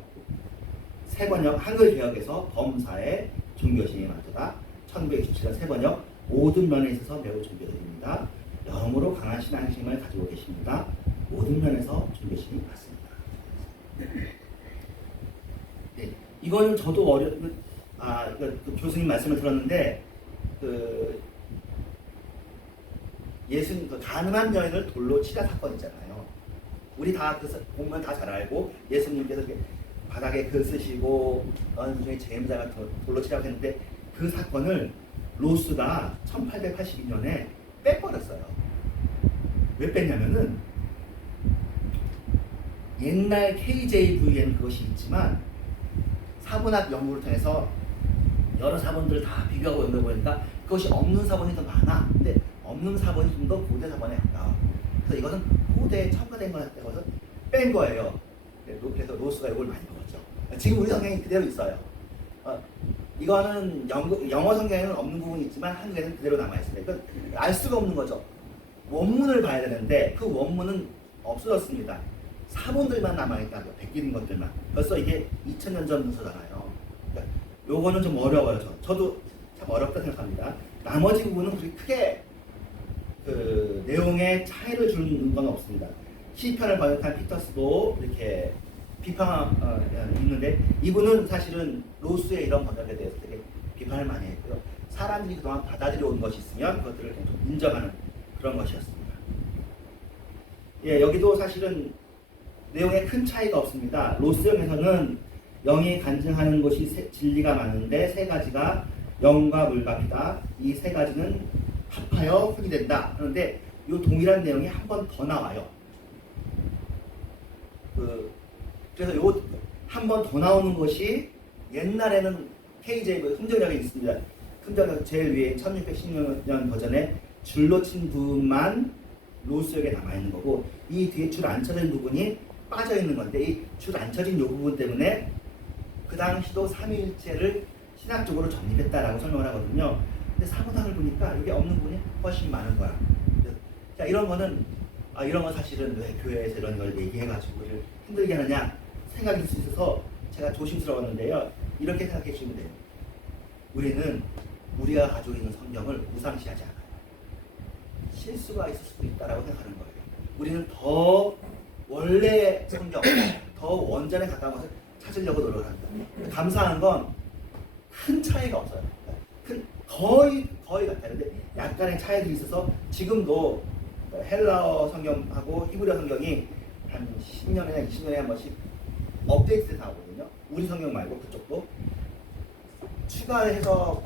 세번역 한글개혁에서 범사의 종교심이 맞다. 1967년 세번역 모든 면에 있어서 매우 종교적입니다. 영으로 강한 신앙심을 가지고 계십니다. 모든 면에서 종교심이 맞습니다. 네, 이거는 저도 그 교수님 말씀을 들었는데, 예수님 그 가늠한 여인을 돌로 치자 사건 있잖아요. 우리 다 그 보면 다 잘 알고, 예수님께서 이렇게 바닥에 글 쓰시고 너는 중에 제임자가 돌로 치라고 했는데, 그 사건을 로스가 1882년에 빼버렸어요. 왜 뺐냐면은 옛날 KJV에는 그것이 있지만 사본학 연구를 통해서 여러 사본들을 다 비교하고 연구해보니까 그것이 없는 사본이 더 많아. 근데 없는 사본이 좀 더 고대 사본에 가까워. 그래서 이것은 고대에 첨가된 것 같아서 뺀 거예요. 그래서 로스가 이걸 많이 먹었죠. 지금 우리 성경이 그대로 있어요. 이거는 영어 성경에는 없는 부분이 있지만 한국에는 그대로 남아있습니다. 이건 알 수가 없는 거죠. 원문을 봐야 되는데 그 원문은 없어졌습니다. 사본들만 남아있다고, 베끼는 것들만. 벌써 이게 2000년 전 문서잖아요. 그러니까 요거는 좀 어려워요. 저도 참 어렵다 생각합니다. 나머지 부분은 그렇게 크게 그 내용에 차이를 주는 건 없습니다. 시편을 번역한 피터스도 이렇게 비판 있는데, 이분은 사실은 로스의 이런 번역에 대해서 되게 비판을 많이 했고요. 사람들이 그동안 받아들여 온 것이 있으면 그것들을 좀 인정하는 그런 것이었습니다. 예, 여기도 사실은 내용에 큰 차이가 없습니다. 로스형에서는 영이 간증하는 것이 진리가 많은데 세 가지가 영과 물밥이다. 이 세 가지는 합하여 흙이 된다. 그런데 이 동일한 내용이 한 번 더 나와요. 그래서 요 한 번 더 나오는 것이 옛날에는 KJV 흠정역에 있습니다. 흠정역 제일 위에 1616년 버전에 줄로 친 부분만 로스역에 남아있는 거고, 이 뒤에 줄 안 쳐진 부분이 빠져있는 건데, 이 줄 안 쳐진 이 부분 때문에 그 당시도 삼위일체를 신학적으로 정립했다라고 설명을 하거든요. 근데 사본학을 보니까 여기 없는 부분이 훨씬 많은 거야. 자, 이런 거는 이런 건 사실은 왜 교회에서 이런 걸 얘기해가지고 우리를 힘들게 하느냐 생각이 들 수 있어서 제가 조심스러웠는데요. 이렇게 생각해 주시면 돼요. 우리는 우리가 가지고 있는 성경을 무상시하지 않아요. 실수가 있을 수도 있다라고 생각하는 거예요. 우리는 더 원래 성경, 더 원전에 가까운 것을 찾으려고 노력을 합니다. 감사한 건 큰 차이가 없어요. 거의 같아요. 근데 약간의 차이들이 있어서 지금도 헬라어 성경하고 히브리어 성경이 한 10년이나 20년에 한 번씩 업데이트돼서 나오거든요. 우리 성경 말고 그쪽도 추가해서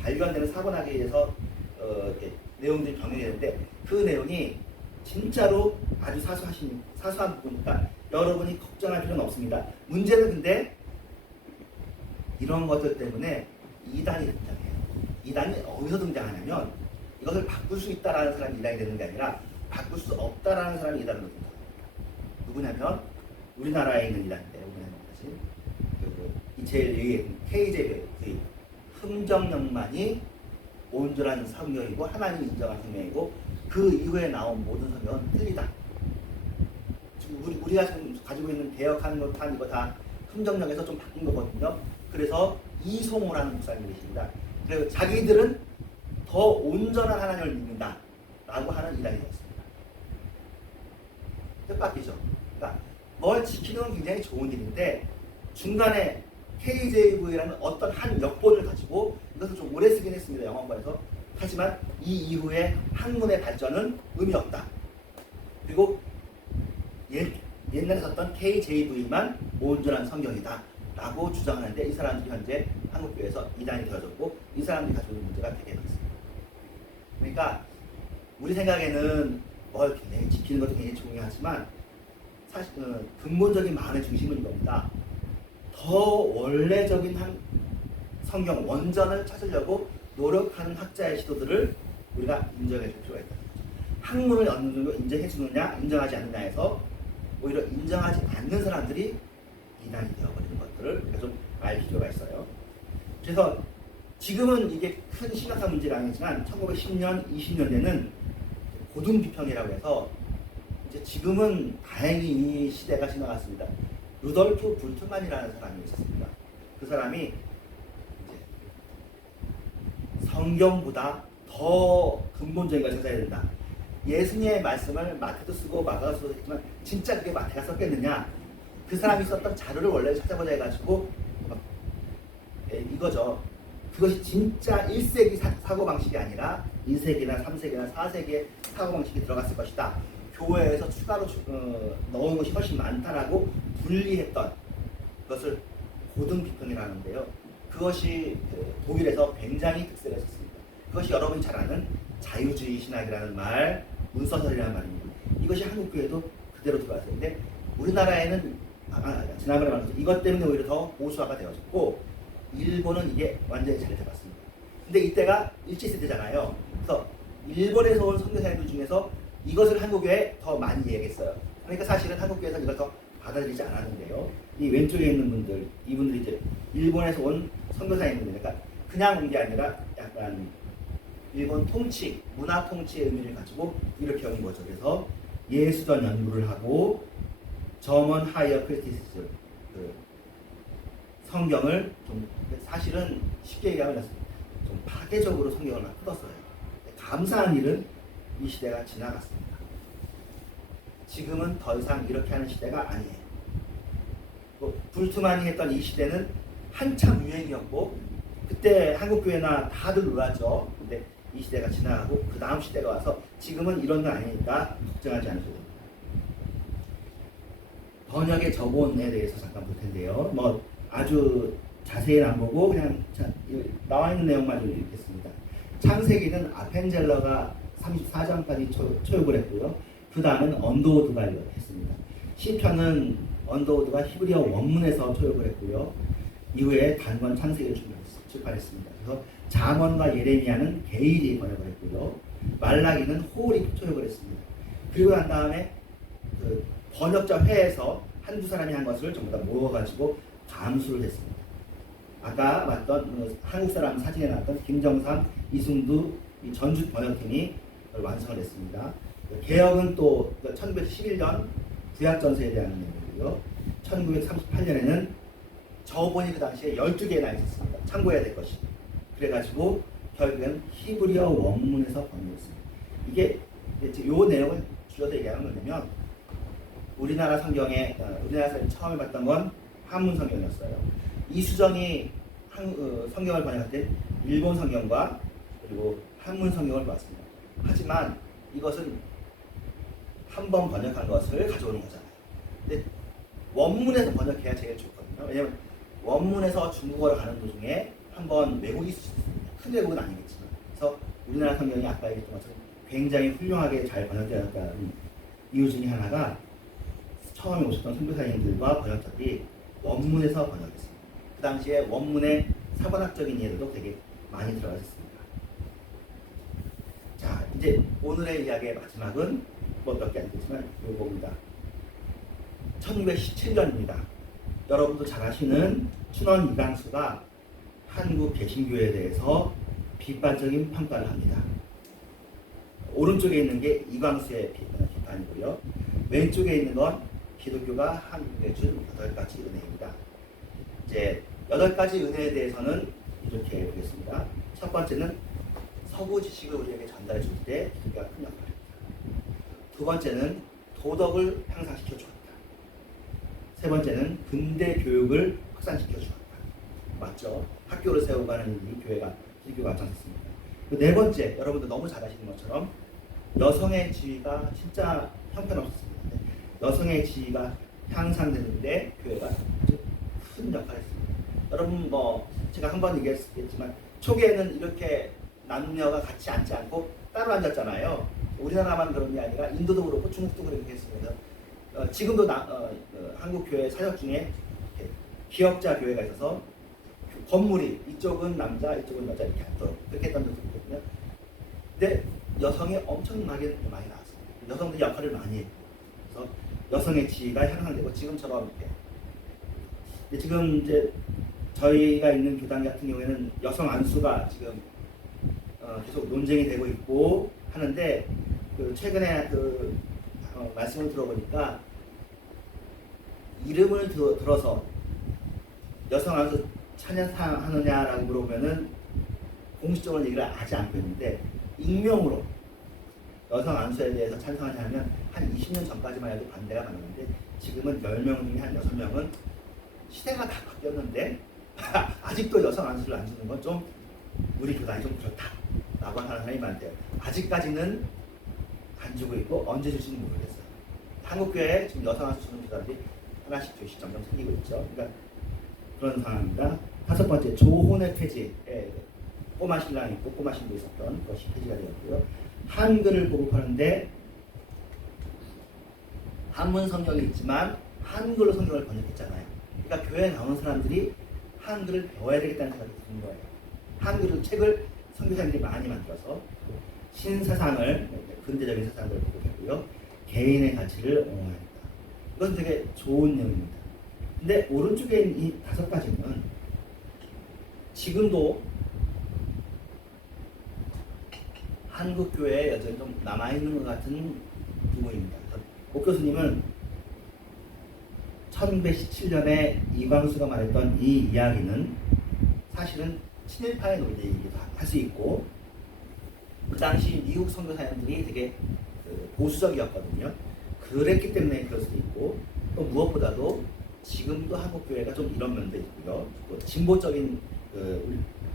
발견되는 사본학에 의해서 이렇게 내용들이 변경이 되는데, 그 내용이 진짜로 아주 사소한 부분이니까 여러분이 걱정할 필요는 없습니다. 문제는 근데 이런 것들 때문에 이단이 등장해요. 이단이 어디서 등장하냐면, 이것을 바꿀 수 있다라는 사람이 이단이 되는 게 아니라 바꿀 수 없다라는 사람이 이단으로 등장합니다. 누구냐면 우리나라에 있는 이단인데, 우리나라 제일 위에 KJV 흠정역만이 온전한 성경이고 하나님이 인정한 성경이고, 그 이후에 나온 모든 성경은 틀리다. 지금 우리가 지금 가지고 있는 개혁하는 것한 이거 다 흠정역에서 좀 바뀐 거거든요. 그래서 이송호라는 목사님이 계십니다. 그래서 자기들은 더 온전한 하나님을 믿는다 라고 하는 이단이 되었습니다. 뜻밖이죠. 그러니까 뭘 지키는 건 굉장히 좋은 일인데, 중간에 KJV라는 어떤 한 역본을 가지고, 이것을 좀 오래 쓰긴 했습니다. 영어권에서 하지만 이 이후에 학문의 발전은 의미 없다. 그리고 옛날에 썼던 KJV만 온전한 성경이다 라고 주장하는데, 이 사람들이 현재 한국교회에서 이단이 되어졌고 이 사람들이 가지고 있는 문제가 되게 많습니다. 그러니까 우리 생각에는 뭘 굉장히 지키는 것도 굉장히 중요하지만 사실 근본적인 마음의 중심은 이겁니다. 더 원래적인 성경 원전을 찾으려고 노력하는 학자의 시도들을 우리가 인정해 줄 필요가 있다. 학문을 어느 정도 인정해 주느냐 인정하지 않느냐에서 오히려 인정하지 않는 사람들이 이단이 되어버리는 것들을 우리가 좀 알 필요가 있어요. 그래서 지금은 이게 큰 심각한 문제가 아니지만 1910년, 20년대는 고등비평이라고 해서 이제 지금은 다행히 이 시대가 지나갔습니다. 루돌프 불트만이라는 사람이 있었습니다. 그 사람이 이제 성경보다 더 근본적인 걸 찾아야 된다. 예수님의 말씀을 마태도 쓰고 마가도 쓰고 했지만 진짜 그게 마태가 썼겠느냐? 그 사람이 썼던 자료를 원래 찾아보자 해가지고 이거죠. 그것이 진짜 1세기 사고방식이 아니라 2세기나 3세기나 4세기의 사고방식이 들어갔을 것이다. 교회에서 추가로 넣은 것이 훨씬 많다라고 분리했던 그것을 고등비평이라는데요. 그것이 독일에서 굉장히 특색을 했습니다. 그것이 여러분이 잘 아는 자유주의 신학이라는 말, 문서설이라는 말입니다. 이것이 한국교회도 그대로 들어왔는데 우리나라에는 지난번에 말했죠. 이것 때문에 오히려 더 보수화가 되어졌고 일본은 이게 완전히 잘 돼봤습니다. 근데 이때가 일제시대잖아요. 그래서 일본에서 온 선교사님들 중에서 이것을 한국교회에 더 많이 얘기했어요. 그러니까 사실은 한국교회에서 이걸 더 받아들이지 않았는데요. 이 왼쪽에 있는 분들, 이분들이 이제 일본에서 온 선교사님들이니까 그냥 온 게 아니라 약간 일본 통치, 문화 통치의 의미를 가지고 이렇게 온 거죠. 그래서 예수전 연구를 하고 저먼 하이어 크리티시즘, 성경을 좀 사실은 쉽게 얘기하면 좀 파괴적으로 성경을 막 뜯었어요. 감사한 일은 이 시대가 지나갔습니다. 지금은 더 이상 이렇게 하는 시대가 아니에요. 불트만이 했던 이 시대는 한참 유행이었고 그때 한국교회나 다들 놀랐죠. 근데 이 시대가 지나가고 그 다음 시대가 와서 지금은 이런 건 아니니까 걱정하지 않으셔도 됩니다. 번역의 저본에 대해서 잠깐 볼 텐데요. 뭐 아주 자세히는 안 보고 그냥 나와 있는 내용만 좀 읽겠습니다. 창세기는 아펜젤러가 34장까지 초역을 했고요. 그 다음은 언더우드가 했습니다. 시편은 언더우드가 히브리어 원문에서 초역을 했고요. 이후에 단권 창세기를 출판했습니다. 그래서 잠언과 예레미야는 게일이 번역을 했고요. 말라기는 호울이 초역을 했습니다. 그리고 난 다음에 그 번역자 회에서 한두 사람이 한 것을 전부 다 모아가지고 감수를 했습니다. 아까 봤던 한국 사람 사진에 나왔던 김정삼, 이승두 이 전주 번역팀이 완성을 했습니다. 개혁은 또 1911년 구약전서에 대한 내용이고요. 1938년에는 저본이 그 당시에 12개나 있었습니다. 참고해야 될 것이. 그래가지고 결국엔 히브리어 원문에서 번역했습니다. 이게 요 내용을 줄여서 얘기하는 거냐면 우리나라 성경에 우리나라에서 처음에 봤던 건 한문 성경이었어요. 이수정이 성경을 번역할 때 일본 성경과 그리고 한문 성경을 봤습니다. 하지만 이것은 한 번 번역한 것을 가져오는 거잖아요. 근데 원문에서 번역해야 제일 좋거든요. 왜냐하면 원문에서 중국어로 가는 도중에 한번 왜곡이 있을 수 있습니다. 큰 왜곡은 아니겠지만. 그래서 우리나라 성경이 아까 얘기했던 것처럼 굉장히 훌륭하게 잘 번역되었다는 이유 중에 하나가 처음에 오셨던 선교사님들과 번역자들이 원문에서 번역했습니다. 그 당시에 원문의 사관학적인 이해도 되게 많이 들어가 있습니다. 자, 이제 오늘의 이야기의 마지막은 뭐 몇 개 안 되지만 요겁니다. 1917년입니다. 여러분도 잘 아시는 춘원 이강수가 한국 개신교에 대해서 비판적인 평가를 합니다. 오른쪽에 있는 게 이광수의 비판이고요. 왼쪽에 있는 건 기독교가 한국에 준 8가지 은혜입니다. 이제 8가지 은혜에 대해서는 이렇게 보겠습니다. 첫 번째는 서구 지식을 우리에게 전달해 줄 때 기독교가 큰 역할을 합니다. 두 번째는 도덕을 향상시켜 주었다. 세 번째는 근대 교육을 확산시켜 주었다. 맞죠? 학교를 세우고 하는 일이 교회가 기독교가 앞장섰습니다. 그 네 번째, 여러분들 너무 잘 아시는 것처럼 여성의 지위가 진짜 형편없었습니다. 여성의 지위가 향상되는데 교회가 아주 큰 역할을 했습니다. 여러분 뭐 제가 한번 얘기했지만 초기에는 이렇게 남녀가 같이 앉지 않고 따로 앉았잖아요. 우리나라만 그런 게 아니라 인도도 그렇고 중국도 그렇게 했습니다. 지금도 한국 교회 사역 중에 기역자 교회가 있어서 건물이 이쪽은 남자 이쪽은 여자 이렇게 그렇게 했던 적도 있거든요. 근데 여성이 엄청나게 많이 나왔습니다. 여성들이 역할을 많이 해요. 그래서 여성의 지위가 향상되고 지금처럼 이렇게. 근데 지금 이제 저희가 있는 교단 같은 경우에는 여성 안수가 지금 계속 논쟁이 되고 있고 하는데 그 최근에 말씀을 들어보니까 이름을 들어서 여성 안수 찬양하느냐라고 물어보면은 공식적으로 얘기를 하지 않고 있는데 익명으로 여성 안수에 대해서 찬성하냐 하면 한 20년 전까지만 해도 반대가 많았는데 지금은 10명 중에 한 6명은 시대가 다 바뀌었는데 아직도 여성 안수를 안 주는 건 좀 우리 교단이 좀 그렇다라고 하는 사람이 많대요. 아직까지는 안 주고 있고 언제 줄지는 모르겠어요. 한국교회에 지금 여성 안수 주는 교단들이 하나씩 둘씩 점점 생기고 있죠. 그러니까 그런 상황입니다. 다섯 번째, 조혼의 폐지. 꼬마 신랑이 있고 꼬마 신부 있었던 것이 폐지가 되었고요. 한글을 보급하는데 한문 성경이 있지만 한글로 성경을 번역했잖아요. 그러니까 교회에 나오는 사람들이 한글을 배워야 되겠다는 생각이 드는 거예요. 한글을 책을 선교사님들이 많이 만들어서 신사상을 근대적인 사상을 보급했고요. 개인의 가치를 옹호합니다. 이건 되게 좋은 내용입니다. 근데 오른쪽에 있는 이 5가지는 지금도 한국 교회에 여전히 좀 남아있는 것 같은 부분입니다. 옥 교수님은 1917년에 이광수가 말했던 이 이야기는 사실은 친일파의 논리이기도 할 수 있고 그 당시 미국 선교사님들이 되게 보수적이었거든요. 그랬기 때문에 그럴 수도 있고 또 무엇보다도 지금도 한국 교회가 좀 이런 면도 있고요. 또 진보적인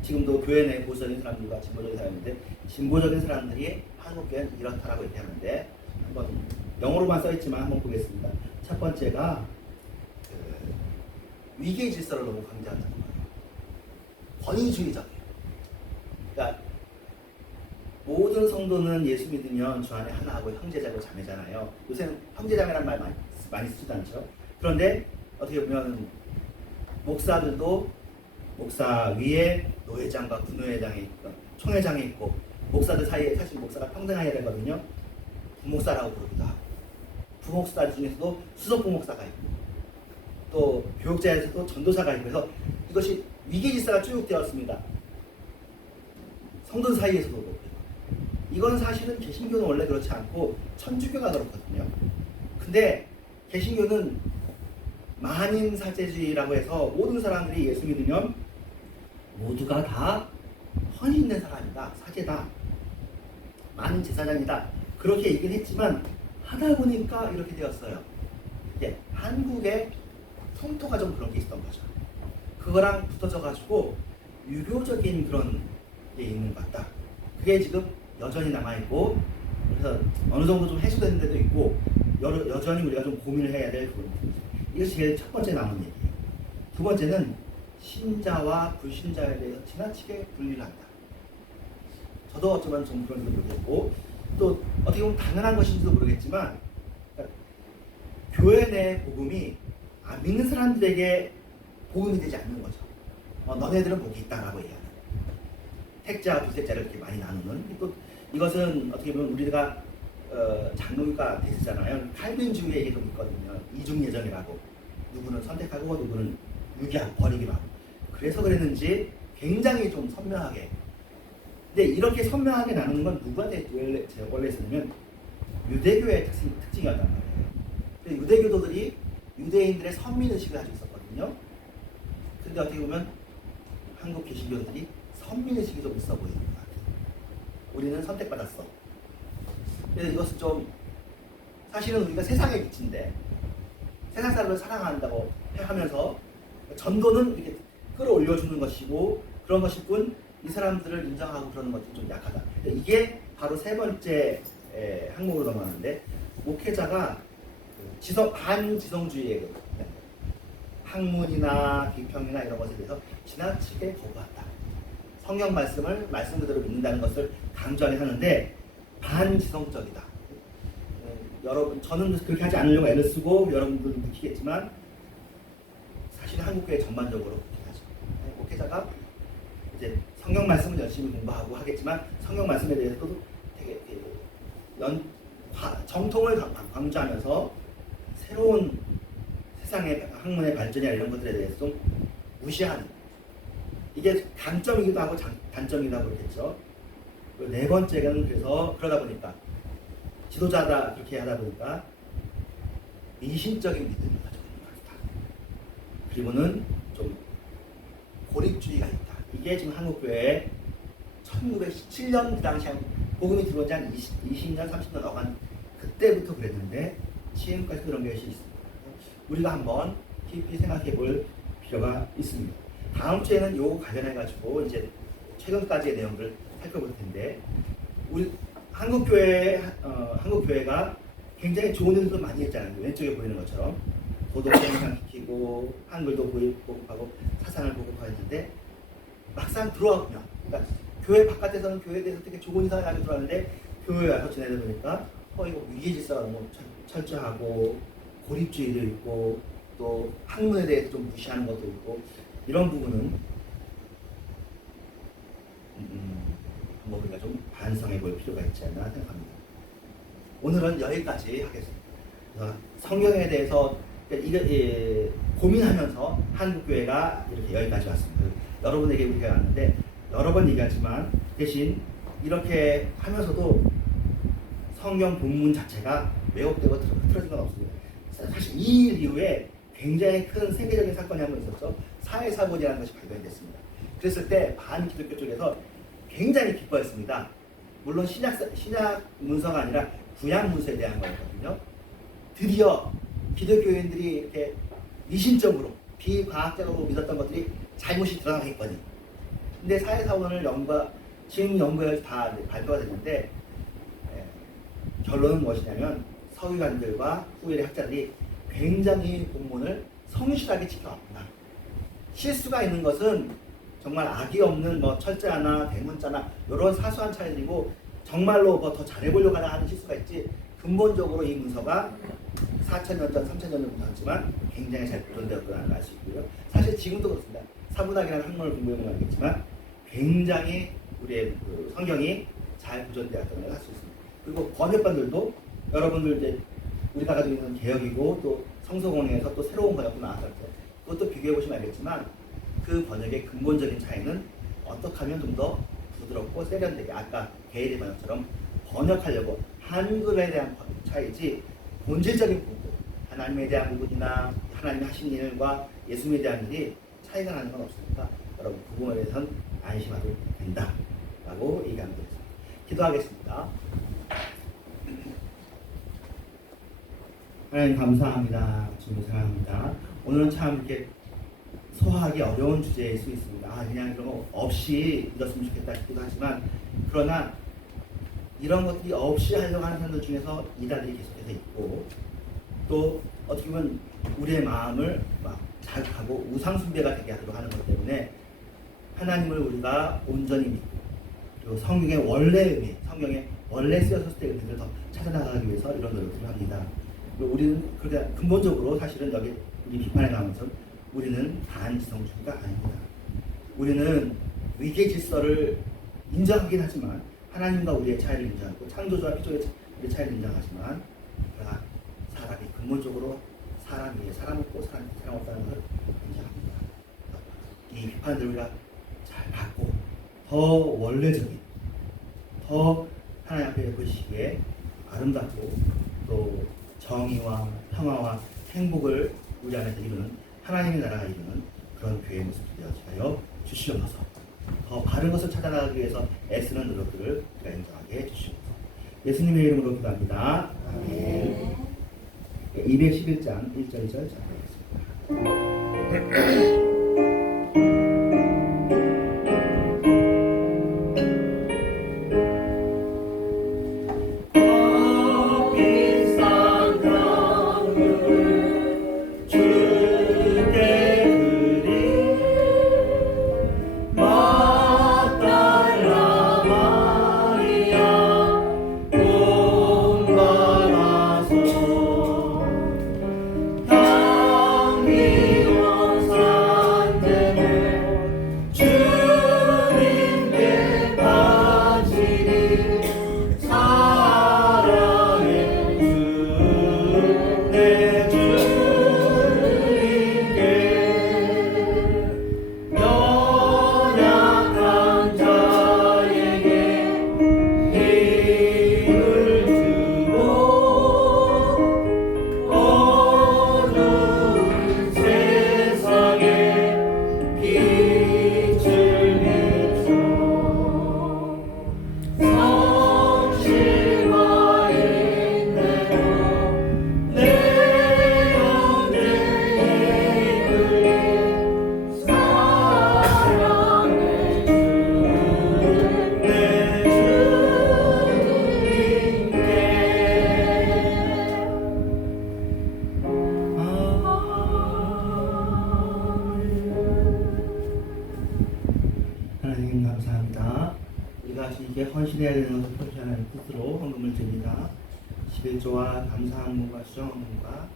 지금도 교회 내 보수적인 사람들과 진보적인 사람인데 진보적인 사람들이 한국 교회는 이렇다라고 얘기하는데 한번 영어로만 써있지만 한번 보겠습니다. 첫 번째가 위계 질서를 너무 강조한다는 거예요. 권위주의적이에요. 그러니까 모든 성도는 예수 믿으면 주 안에 하나하고 형제자고 자매잖아요. 요새는 형제자매란 말 많이 쓰지도 않죠. 그런데 어떻게 보면 목사들도 목사 위에 노회장과 부노회장이 있고 총회장이 있고 목사들 사이에 사실 목사가 평등해야 되거든요. 부목사라고 부르기도 하고 부목사 중에서도 수석부목사가 있고 또 교육자에서도 전도사가 있고 해서 이것이 위계질서가 쭉 되었습니다. 성도 사이에서도 그렇고요. 이건 사실은 개신교는 원래 그렇지 않고 천주교가 그렇거든요. 근데 개신교는 만인사제주의라고 해서 모든 사람들이 예수 믿으면 모두가 다 헌이 있는 사람이다. 사제다. 만인 제사장이다. 그렇게 얘기를 했지만 하다 보니까 이렇게 되었어요. 한국의 풍토가 좀 그런 게 있었던 거죠. 그거랑 붙어져가지고 유교적인 그런 게 있는 것 같다. 그게 지금 여전히 남아있고 그래서 어느 정도 좀 해소되는 데도 있고 여전히 우리가 좀 고민을 해야 될 부분입니다. 이것이 제일 첫 번째 남은 얘기예요. 두 번째는 신자와 불신자에 대해서 지나치게 분리를 한다. 저도 어쩌면 좀 그런 걸 모르겠고 또 어떻게 보면 당연한 것인지도 모르겠지만 교회 내 복음이 믿는 사람들에게 복음이 되지 않는 거죠. 너네들은 복이 있다라고 얘기하는 택자, 불택자를 이렇게 많이 나누는 또 이것은 어떻게 보면 우리가 장로가 되시잖아요. 칼빈주의에 이게 좀 있거든요. 이중예정이라고 누구는 선택하고 누구는 유기하고 버리기로 하고 그래서 그랬는지 굉장히 좀 선명하게 근데 이렇게 선명하게 나누는 건 누구한테 원래 있었냐면 유대교의 특징이었단 말이에요. 유대교도들이 유대인들의 선민의식을 가지고 있었거든요. 근데 어떻게 보면 한국 개신교들이 선민의식이 좀 있어 보이는 것 같아요. 우리는 선택받았어. 그래서 이것은 좀 사실은 우리가 세상의 빛인데 세상 사람을 사랑한다고 하면서 전도는 이렇게 끌어올려주는 것이고 그런 것일 뿐 이 사람들을 인정하고 그러는 것들이 좀 약하다. 이게 바로 세 번째 항목으로 넘어가는데, 목회자가 반지성주의에 학문이나 비평이나 이런 것에 대해서 지나치게 거부한다. 성경 말씀 그대로 믿는다는 것을 강조하긴 하는데 반지성적이다. 여러분, 저는 그렇게 하지 않으려고 애를 쓰고 여러분들도 느끼겠지만 사실 한국교회 전반적으로 그렇게 하죠. 목회자가 이제 성경 말씀은 열심히 공부하고 하겠지만 성경 말씀에 대해서도 되게 정통을 강조하면서 새로운 세상의 학문의 발전이나 이런 것들에 대해서 좀 무시하는, 이게 강점이기도 하고 단점이기도 하고 그렇겠죠. 네 번째는 그러다 보니까 지도자다 그렇게 하다 보니까 미신적인 믿음을 가지고 있는 것 같다. 그리고는 좀 고립주의가 있다. 이게 지금 한국교회에 1917년 그 당시에 복음이 들어온 지 한 20년, 30년 어간 그때부터 그랬는데 지금까지 그런 것이 있습니다. 우리가 한번 깊이 생각해 볼 필요가 있습니다. 다음 주에는 요거 관련해 가지고 이제 최근까지의 내용들을 살펴볼 텐데, 우리 한국교회가 굉장히 좋은 일도 많이 했잖아요. 왼쪽에 보이는 것처럼 도덕 향상시키고 한글도 보급하고 사상을 보급하였는데, 막상 들어와 보면, 그러니까 교회 바깥에서는 교회에 대해서 되게 좋은 이상을 가지고 들어왔는데 교회에 와서 지내다 보니까 이거 위계질서가 너무 철저하고 고립주의도 있고 또 학문에 대해서 좀 무시하는 것도 있고, 이런 부분은 한번 우리가 좀 반성해 볼 필요가 있지 않나 생각합니다. 오늘은 여기까지 하겠습니다. 성경에 대해서 고민하면서 한국교회가 이렇게 여기까지 왔습니다. 여러분에게 우리가 왔는데 여러 번 얘기하지만 대신 이렇게 하면서도 성경 본문 자체가 왜곡되고 흐트러진 건 없습니다. 사실 이 일 이후에 굉장히 큰 세계적인 사건이 한 번 있었죠. 사회사고제라는 것이 발견됐습니다. 그랬을 때 반기독교 쪽에서 굉장히 기뻐했습니다. 물론 신약 문서가 아니라 구약 문서에 대한 거였거든요. 드디어 기독교인들이 이렇게 미신적으로 비과학적으로 믿었던 것들이 잘못이 드러나겠거니. 근데 사회사원을 지금 연구에 다 발표가 됐는데 결론은 무엇이냐면 서기관들과 후일의 학자들이 굉장히 본문을 성실하게 지켜왔구나. 실수가 있는 것은 정말 악이 없는 철자나 대문자나 이런 사소한 차이들이고, 정말로 더 잘해보려고 하는 실수가 있지, 근본적으로 이 문서가 4,000년 전, 3,000년 전 문서였지만 굉장히 잘 보존되었구나를 알 수 있고요. 사실 지금도 그렇습니다. 사문학이라는 학문을 공부해보면 알겠지만 굉장히 우리의 성경이 잘 보존되었다는 걸 알 수 있습니다. 그리고 번역본들도 여러분들 이제 우리가 가지고 있는 개혁이고 또 성서공회에서 또 새로운 번역도 나왔을 때 그것도 비교해보시면 알겠지만 그 번역의 근본적인 차이는 어떻게 하면 좀 더 부드럽고 세련되게, 아까 게이리 번역처럼 번역하려고 한글에 대한 차이지 본질적인 부분, 하나님에 대한 부분이나 하나님이 하신 일과 예수님에 대한 일이 차이가 나는 건 없으니까 여러분 그 부분에 대해서는 안심하도 된다라고 얘기하는 거겠습니다. 기도하겠습니다. 하나님 감사합니다. 주님 사랑합니다. 오늘은 참 이렇게 소화하기 어려운 주제일 수 있습니다. 그냥 이런 거 없이 믿었으면 좋겠다 싶기도 하지만, 그러나 이런 것들이 없이 하려고 하는 사람들 중에서 이단들이 계속해서 있고, 또 어떻게 보면 우리의 마음을 막 자극하고 우상숭배가 되게 하도록 하는 것 때문에 하나님을 우리가 온전히 믿고, 그리고 성경의 원래 의미, 성경에 원래 쓰여졌을 때 의미를 더 찾아나가기 위해서 이런 노력들을 합니다. 우리는 그렇게 근본적으로 사실은 여기 우리 비판에 나오면서 우리는 반지성주의가 아닙니다. 우리는 위계 질서를 인정하긴 하지만 하나님과 우리의 차이를 인정하고 창조주와 피조의 우리의 차이를 인정하지만, 그러나 사람이 근본적으로 사람 위에 사람 없고 사람 없다는 것을 인정합니다. 이 비판들을 우리가 잘 받고 더 원래적인, 더 하나님 앞에 보시기에 아름답고 또 정의와 평화와 행복을 우리 안에서 이루는 하나님의 나라가 이루는 그런 교회의 모습이 되어지게 주시옵소서. 더 바른 것을 찾아나가기 위해서 애쓰는 노력들을 우리가 인정하게 해주시옵소서. 예수님의 이름으로 기도합니다. 아멘. 211장 1절 2절 작성하겠습니다. 드립니다. 11조와 감사함과 수정함과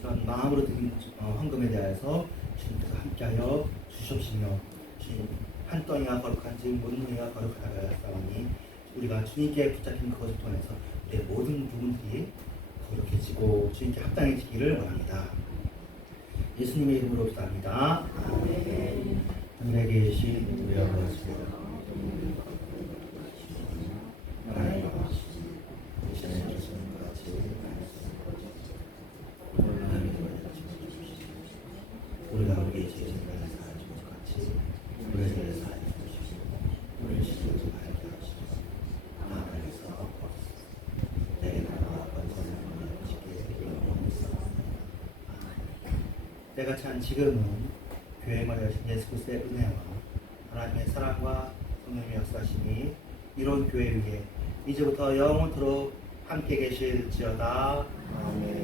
그런 마음으로 드린 헌금에 대해서 주님께서 함께하여 주시옵시며 주님 한덩이가 거룩한지 모든덩이가 거룩하다가 싸우니 우리가 주님께 붙잡힌 그것을 통해서 우리의 모든 부분들이 거룩해지고 주님께 합당해지기를 원합니다. 예수님의 이름으로 기도합니다. 하늘에 계신 우리 아버지 하나님 아버지 이제는 예수님과 같이 우리가 우리의 죄를 사하는 것 같이 우리의 죄를 사하여 주시고 우리를 시키지 말게 하시고 하나님께서 내게 나와 번성을 보내주시기에 기도합니다. 때가 찬 지금은 교회마다 여신 예수 그리스도의 은혜와 하나님의 사랑과 성령의 역사심이 이런 교회 위에 이제부터 영원토록 함께 계실지어다. 아멘.